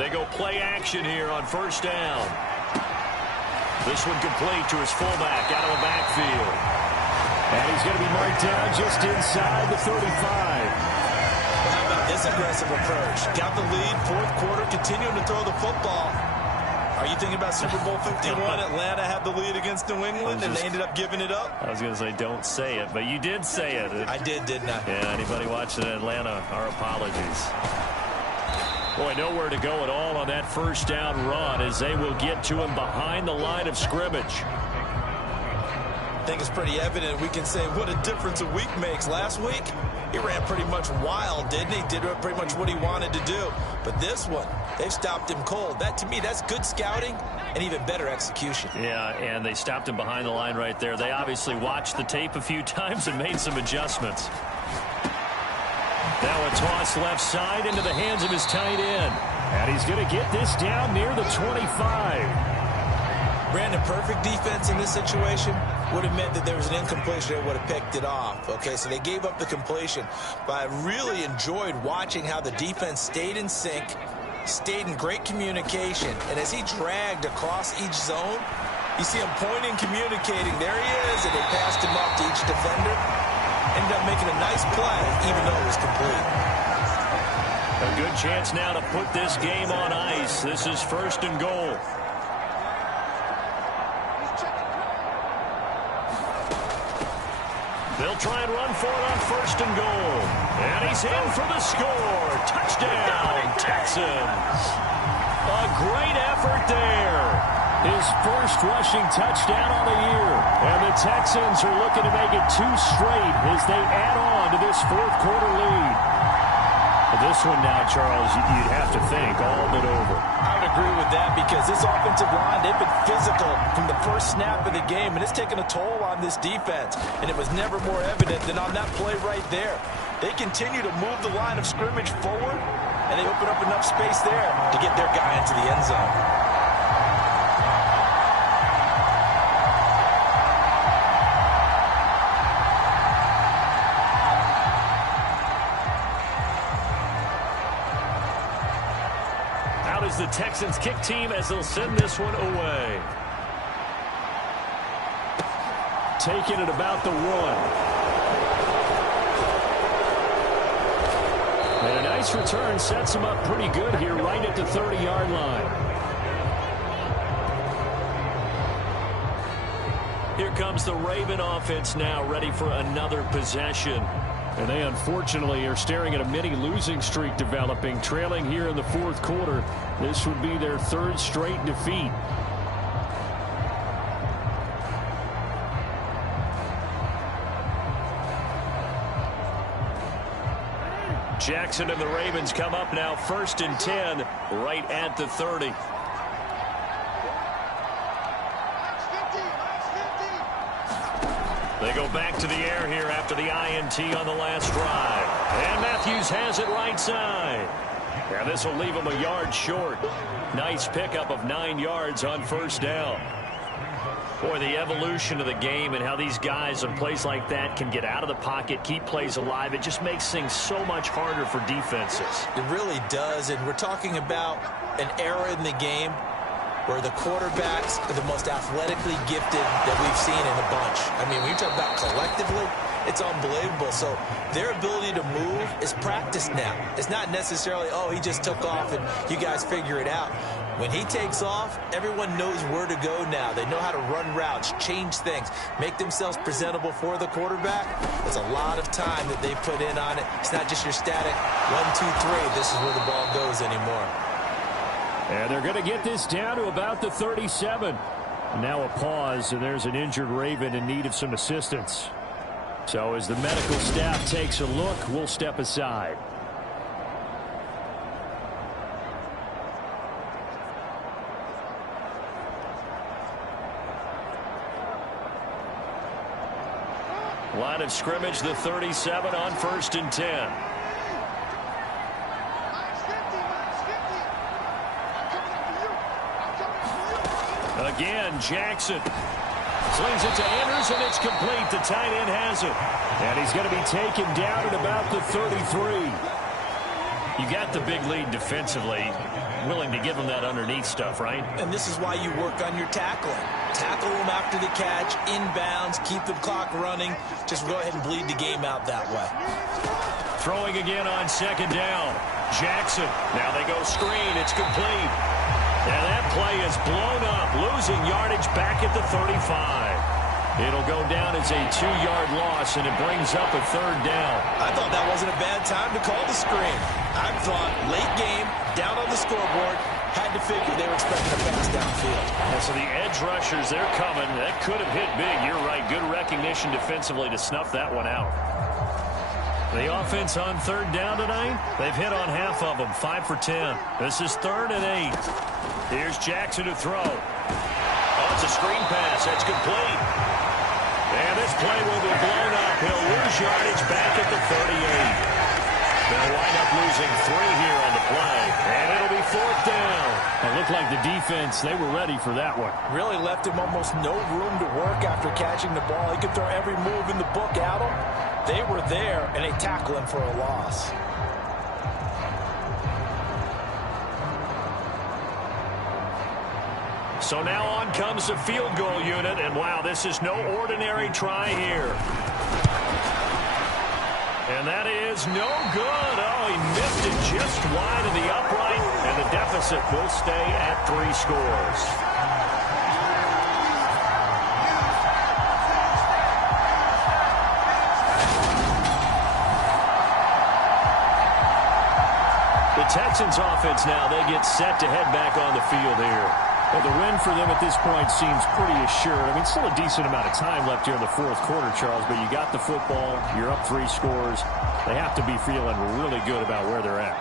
They go play action here on 1st down. This one complete to his fullback out of the backfield. And he's going to be marked down just inside the 35. How about this aggressive approach? Got the lead, 4th quarter, continuing to throw the football. Are you thinking about Super Bowl 51? Atlanta had the lead against New England, and they ended up giving it up? I was going to say don't say it, but you did say it. I did, didn't I? Yeah, anybody watching Atlanta, our apologies. Boy, nowhere to go at all on that 1st down run as they will get to him behind the line of scrimmage. I think it's pretty evident we can say what a difference a week makes. Last week, He ran pretty much wild, didn't he? Did pretty much what he wanted to do. But this one, they've stopped him cold. That, to me, that's good scouting and even better execution. Yeah, and they stopped him behind the line right there. They obviously watched the tape a few times and made some adjustments. Now a toss left side into the hands of his tight end. And he's going to get this down near the 25. Brandon, perfect defense in this situation would have meant that there was an incompletion. They would have picked it off. Okay, so they gave up the completion. But I really enjoyed watching how the defense stayed in sync, stayed in great communication. And as he dragged across each zone, you see him pointing, communicating. There he is, and they passed him up to each defender. Ended up making a nice play, even though it was complete. A good chance now to put this game on ice. This is 1st and goal. They'll try and run for it on 1st and goal. And he's in for the score. Touchdown, Texans. A great effort there. His first rushing touchdown on the year. And the Texans are looking to make it 2 straight as they add on to this 4th quarter lead. This one now, Charles, you'd have to think all but over. I would agree with that because this offensive line, they've been physical from the first snap of the game, and it's taken a toll on this defense. And it was never more evident than on that play right there. They continue to move the line of scrimmage forward, and they open up enough space there to get their guy into the end zone. The Texans kick team as they'll send this one away. Taking it about the 1. And a nice return sets him up pretty good here right at the 30-yard line. Here comes the Raven offense now, ready for another possession. And they unfortunately are staring at a mini losing streak developing, trailing here in the 4th quarter. This would be their 3rd straight defeat. Jackson and the Ravens come up now 1st and 10 right at the 30. They go back to the air here after the INT on the last drive. And Matthews has it right side. Yeah, this will leave him a yard short. Nice pickup of 9 yards on 1st down. Boy, the evolution of the game and how these guys on plays like that can get out of the pocket, keep plays alive, it just makes things so much harder for defenses. It really does, and we're talking about an era in the game where the quarterbacks are the most athletically gifted that we've seen in a bunch. I mean, when you talk about collectively, it's unbelievable. So their ability to move is practiced now. It's not necessarily, oh, he just took off and you guys figure it out. When he takes off, everyone knows where to go now. They know how to run routes, change things, make themselves presentable for the quarterback. There's a lot of time that they put in on it. It's not just your static 1, 2, 3. This is where the ball goes anymore. And they're going to get this down to about the 37. Now a pause, and there's an injured Raven in need of some assistance. So as the medical staff takes a look, we'll step aside. Line of scrimmage, the 37 on 1st and 10. Again, Jackson slings it to Anders, and it's complete. The tight end has it. And he's going to be taken down at about the 33. You got the big lead defensively. Willing to give him that underneath stuff, right? And this is why you work on your tackling. Tackle them after the catch, inbounds, keep the clock running. Just go ahead and bleed the game out that way. Throwing again on 2nd down. Jackson. Now they go screen. It's complete. And that play is blown up, losing yardage back at the 35. It'll go down as a 2-yard loss, and it brings up a 3rd down. I thought that wasn't a bad time to call the screen. I thought late game, down on the scoreboard, had to figure they were expecting a pass downfield. And so the edge rushers, they're coming. That could have hit big. You're right. Good recognition defensively to snuff that one out. The offense on third down tonight, they've hit on half of them, 5 for 10. This is 3rd and 8. Here's Jackson to throw. Oh, it's a screen pass. That's complete. And this play will be blown up. He'll lose yardage back at the 38. They'll wind up losing 3 here on the play. And it'll be 4th down. It looked like the defense, they were ready for that one. Really left him almost no room to work after catching the ball. He could throw every move in the book at him. They were there, and they tackle him for a loss. So now on comes the field goal unit, and wow, this is no ordinary try here. And that is no good. Oh, he missed it just wide of the upright, and the deficit will stay at 3 scores. The Texans offense now, they get set to head back on the field here. Well, the win for them at this point seems pretty assured. I mean, still a decent amount of time left here in the 4th quarter, Charles, but you got the football, you're up 3 scores. They have to be feeling really good about where they're at.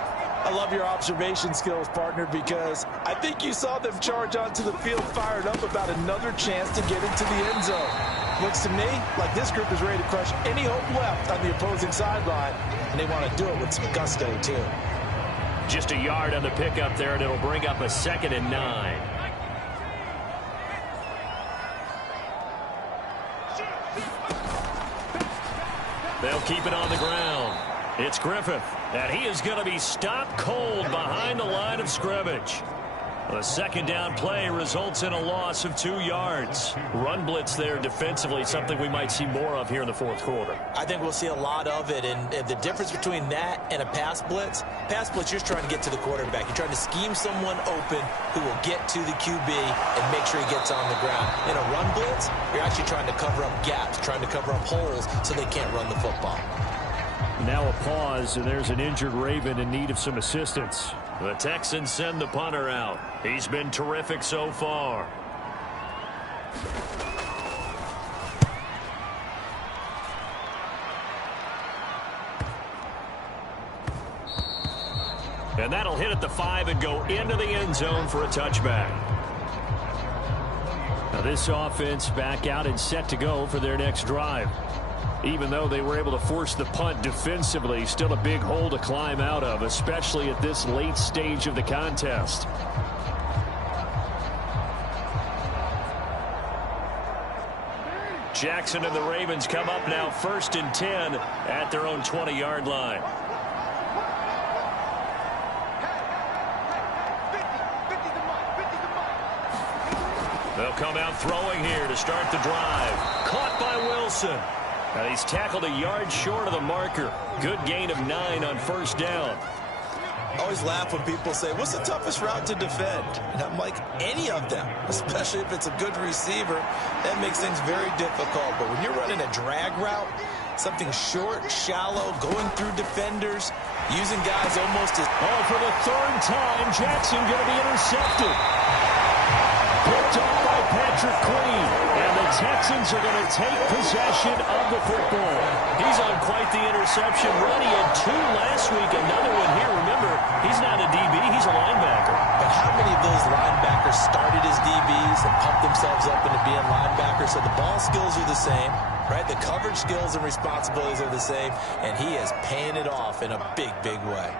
I love your observation skills, partner, because I think you saw them charge onto the field fired up about another chance to get into the end zone. Looks to me like this group is ready to crush any hope left on the opposing sideline, and they want to do it with some gusto, too. Just a yard on the pickup there, and it'll bring up a 2nd and 9. They'll keep it on the ground. It's Griffith, and he is going to be stopped cold behind the line of scrimmage. The 2nd down play results in a loss of 2 yards. Run blitz there defensively, something we might see more of here in the 4th quarter. I think we'll see a lot of it, and the difference between that and a pass blitz, you're just trying to get to the quarterback. You're trying to scheme someone open who will get to the QB and make sure he gets on the ground. In a run blitz, you're actually trying to cover up gaps, trying to cover up holes so they can't run the football. Now a pause, and there's an injured Raven in need of some assistance. The Texans send the punter out. He's been terrific so far. And that'll hit at the 5 and go into the end zone for a touchback. Now this offense back out and set to go for their next drive. Even though they were able to force the punt defensively, still a big hole to climb out of, especially at this late stage of the contest. Jackson and the Ravens come up now 1st and 10 at their own 20-yard line. They'll come out throwing here to start the drive. Caught by Wilson. And he's tackled a yard short of the marker. Good gain of 9 on 1st down. I always laugh when people say, what's the toughest route to defend? And I'm like, any of them, especially if it's a good receiver. That makes things very difficult. But when you're running a drag route, something short, shallow, going through defenders, using guys almost as... Oh, for the 3rd time, Jackson going to be intercepted. Picked up by Patrick Queen. And the Texans are going to take possession of the football. He's on quite the interception run. He had 2 last week, another one here. Remember, he's not a DB, he's a linebacker. But how many of those linebackers started as DBs and pumped themselves up into being linebackers? So the ball skills are the same, right? The coverage skills and responsibilities are the same, and he is paying it off in a big, big way.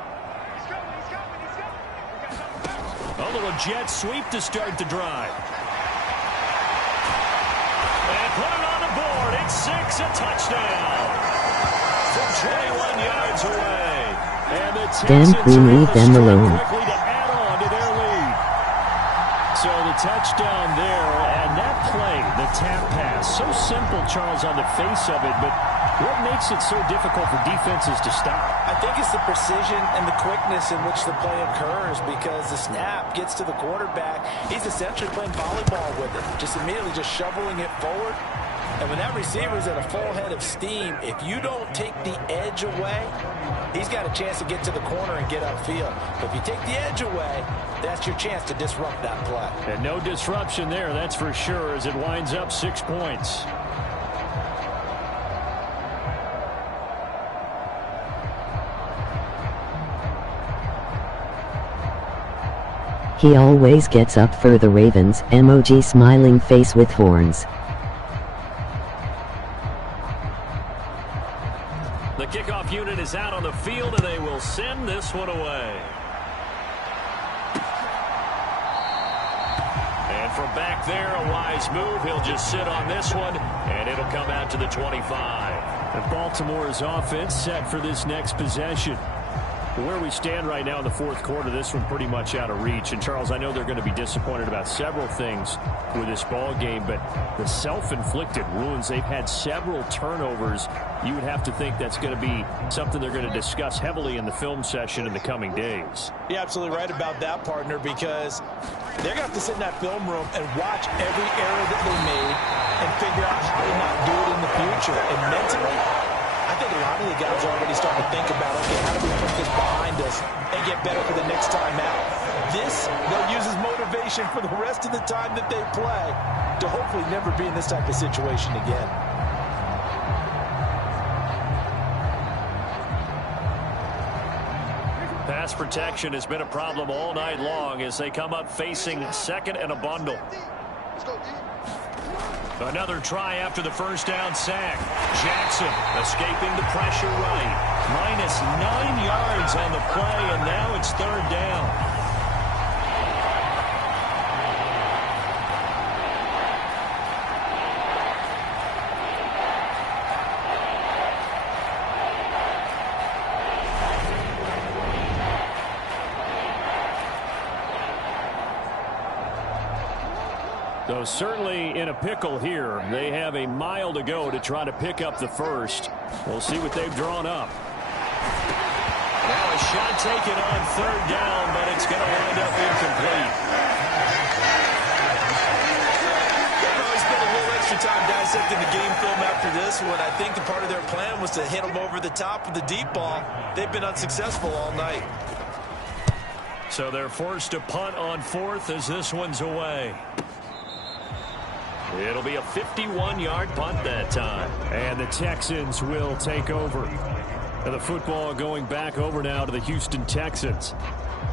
A little jet sweep to start the drive. And put it on the board. It's 6, a touchdown. From 21 yards away. And the Texans leave them alone. quickly to add on to their lead. So the touchdown there, and that play, the tap pass, so simple, Charles, on the face of it, but what makes it so difficult for defenses to stop? I think it's the precision and the quickness in which the play occurs, because the snap gets to the quarterback. He's essentially playing volleyball with it, just immediately just shoveling it forward. And when that receiver's at a full head of steam, if you don't take the edge away, he's got a chance to get to the corner and get upfield. But if you take the edge away, that's your chance to disrupt that play. And no disruption there, that's for sure, as it winds up 6 points. He always gets up for the Ravens, emoji smiling face with horns. The kickoff unit is out on the field, and they will send this one away. And from back there, a wise move. He'll just sit on this one, and it'll come out to the 25. And Baltimore's offense set for this next possession. Where we stand right now in the fourth quarter, this one pretty much out of reach. And, Charles, I know they're going to be disappointed about several things with this ball game, but the self-inflicted wounds, they've had several turnovers. You would have to think that's going to be something they're going to discuss heavily in the film session in the coming days. You're absolutely right about that, partner, because they're going to have to sit in that film room and watch every error that they made and figure out how to not do it in the future. And mentally, I think a lot of the guys are already starting to think about, okay, how do we put this behind us and get better for the next time out? This, they'll use as motivation for the rest of the time that they play to hopefully never be in this type of situation again. Pass protection has been a problem all night long as they come up facing second and a bundle. Another try after the first down sack. Jackson escaping the pressure right. Minus 9 yards on the play, and now it's third down. So certainly in a pickle here. They have a mile to go to try to pick up the first. We'll see what they've drawn up. Now a shot taken on third down, but it's going to wind up incomplete. Well, spent a little extra time dissecting the game film after this one. I think the part of their plan was to hit them over the top of the deep ball. They've been unsuccessful all night. So they're forced to punt on fourth as this one's away. It'll be a 51-yard punt that time. And the Texans will take over. And the football going back over now to the Houston Texans.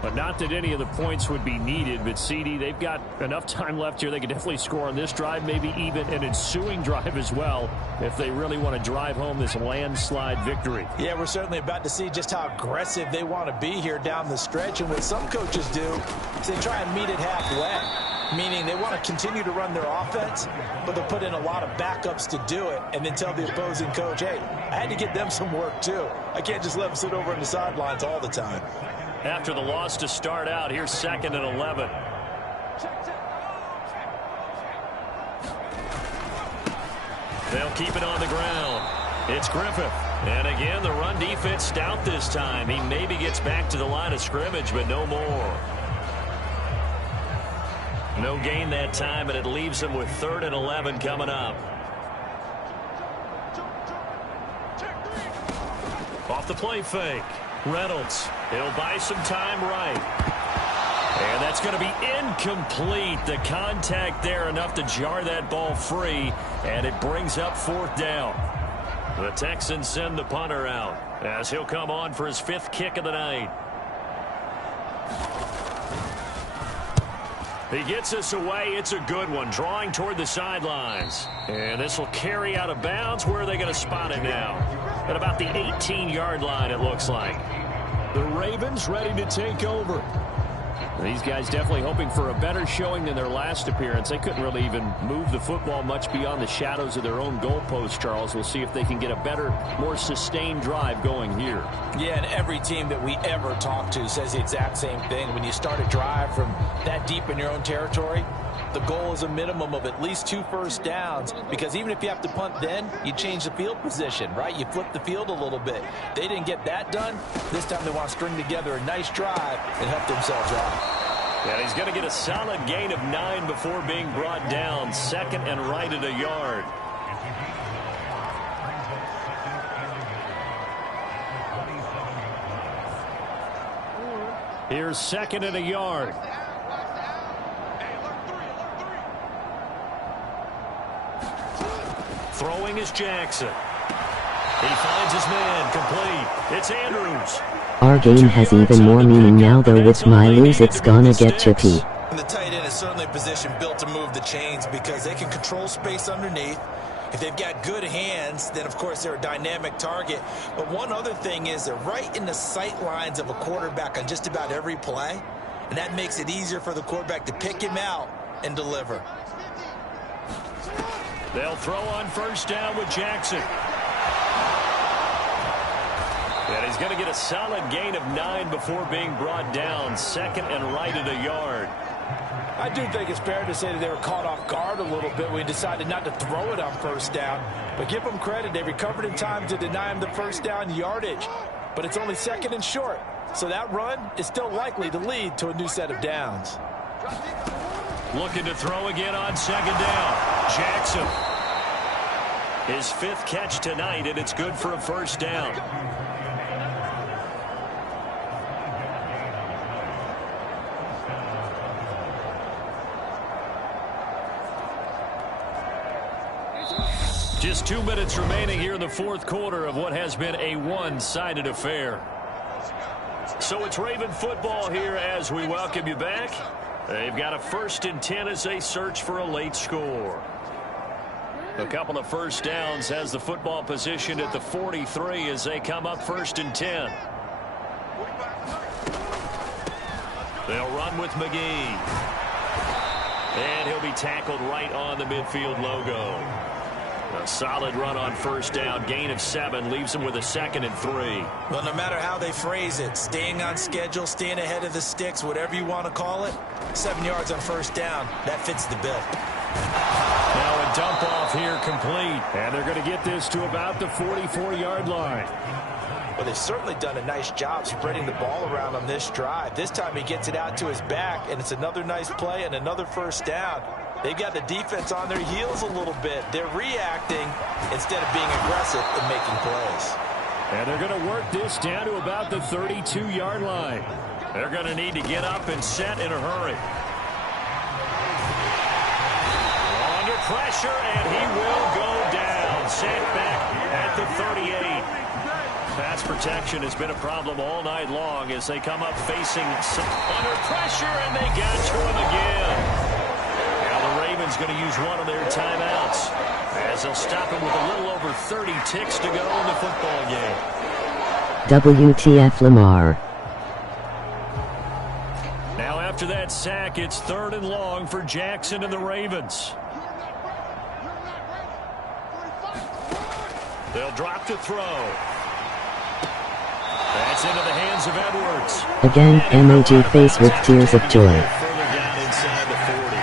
But not that any of the points would be needed, but CD, they've got enough time left here. They can definitely score on this drive, maybe even an ensuing drive as well, if they really want to drive home this landslide victory. Yeah, we're certainly about to see just how aggressive they want to be here down the stretch. And what some coaches do is they try and meet it halfway, meaning they want to continue to run their offense, but they'll put in a lot of backups to do it and then tell the opposing coach, hey, I had to get them some work too. I can't just let them sit over on the sidelines all the time. After the loss to start out, here's second and 11. They'll keep it on the ground. It's Griffith. And again, the run defense stout this time. He maybe gets back to the line of scrimmage, but no more. No gain that time, and it leaves him with third and 11 coming up. Off the play fake. Reynolds. He'll buy some time right. And that's going to be incomplete. The contact there enough to jar that ball free, and it brings up fourth down. The Texans send the punter out as he'll come on for his fifth kick of the night. He gets us away. It's a good one, drawing toward the sidelines. And this will carry out of bounds. Where are they going to spot it now? At about the 18-yard line, it looks like. The Ravens ready to take over. These guys definitely hoping for a better showing than their last appearance. They couldn't really even move the football much beyond the shadows of their own goalpost, Charles. We'll see if they can get a better, more sustained drive going here. Yeah, and every team that we ever talk to says the exact same thing. When you start a drive from that deep in your own territory, the goal is a minimum of at least 2 first downs, because even if you have to punt then, you change the field position, right? You flip the field a little bit. They didn't get that done. This time they want to string together a nice drive and help themselves out. And he's going to get a solid gain of 9 before being brought down. Second and right at a yard. Here's second and a yard. Throwing is Jackson. He finds his man complete. It's Andrews. Our game has even more meaning now though with my lose it's gonna get chippy. And the tight end is certainly a position built to move the chains because they can control space underneath. If they've got good hands, then of course they're a dynamic target. But one other thing is they're right in the sight lines of a quarterback on just about every play. And that makes it easier for the quarterback to pick him out and deliver. They'll throw on first down with Jackson. And he's going to get a solid gain of 9 before being brought down. Second and right at a yard. I do think it's fair to say that they were caught off guard a little bit when he decided not to throw it on first down. But give them credit. They recovered in time to deny him the first down yardage. But it's only second and short. So that run is still likely to lead to a new set of downs. Looking to throw again on second down. Jackson. His 5th catch tonight, and it's good for a first down. Just 2 minutes remaining here in the fourth quarter of what has been a one-sided affair. So it's Raven football here as we welcome you back. They've got a 1st and 10 as they search for a late score. A couple of first downs has the football position at the 43 as they come up 1st and 10. They'll run with McGee. And he'll be tackled right on the midfield logo. A solid run on first down. Gain of 7 leaves them with a 2nd and 3. Well, no matter how they phrase it, staying on schedule, staying ahead of the sticks, whatever you want to call it, 7 yards on first down, that fits the bill. Now a dump off here complete. And they're going to get this to about the 44-yard line. Well, they've certainly done a nice job spreading the ball around on this drive. This time he gets it out to his back, and it's another nice play and another first down. They've got the defense on their heels a little bit. They're reacting instead of being aggressive and making plays. And they're going to work this down to about the 32-yard line. They're going to need to get up and set in a hurry. Under pressure, and he will go down. Set back at the 38. Pass protection has been a problem all night long as they come up facing some under pressure, and they got to him again. Ravens going to use one of their timeouts as they'll stop him with a little over 30 ticks to go in the football game. WTF Lamar. Now after that sack, it's 3rd and long for Jackson and the Ravens. They'll drop to throw. That's into the hands of Edwards. Again, MOG face with tears of joy. Further down inside the 40.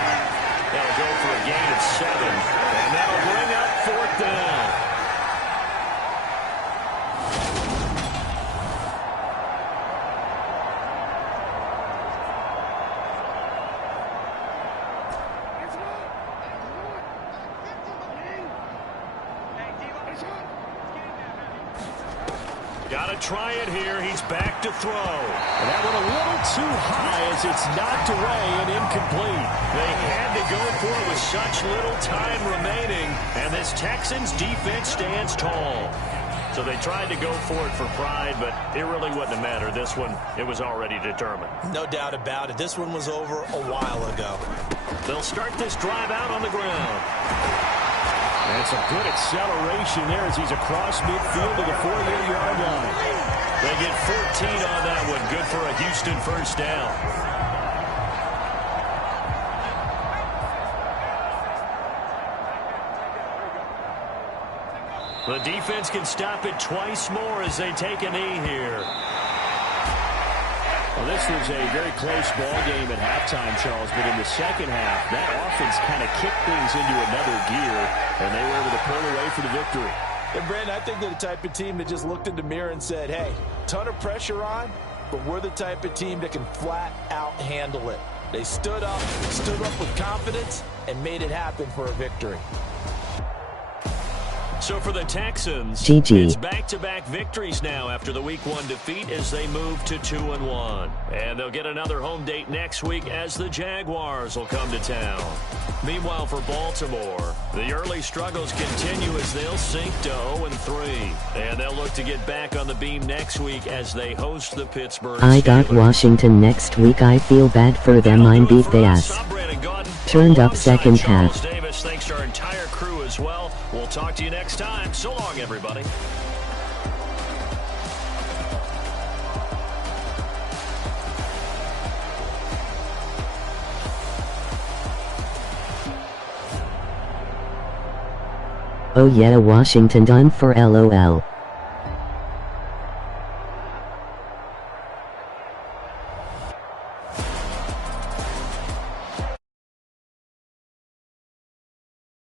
They'll go for a gain of 7, and that'll bring up 4th down. Got to try it here. He's back to throw. And that went a little too high as it's knocked away and incomplete. They had to go for it with such little time remaining, and this Texans defense stands tall. So they tried to go for it for pride, but it really wouldn't have mattered. This one, it was already determined. No doubt about it. This one was over a while ago. They'll start this drive out on the ground. And some good acceleration there as he's across midfield to the 48-yard line. They get 14 on that one. Good for a Houston first down. The defense can stop it twice more as they take a knee here. Well, this was a very close ball game at halftime, Charles, but in the second half, that offense kind of kicked things into another gear, and they were able to pull away for the victory. And, Brandon, I think they're the type of team that just looked in the mirror and said, hey, ton of pressure on, but we're the type of team that can flat out handle it. They stood up with confidence, and made it happen for a victory. So for the Texans, GG. It's back-to-back victories now after the Week 1 defeat as they move to 2-1. And they'll get another home date next week as the Jaguars will come to town. Meanwhile, for Baltimore, the early struggles continue as they'll sink to 0-3. And they'll look to get back on the beam next week as they host the Pittsburgh I got Steelers. Washington next week. I feel bad for them. I beat the ass. Turned up second half. Davis, thanks to our entire crew as well. We'll talk to you next time. So long, everybody. Oh yeah, Washington done for LOL.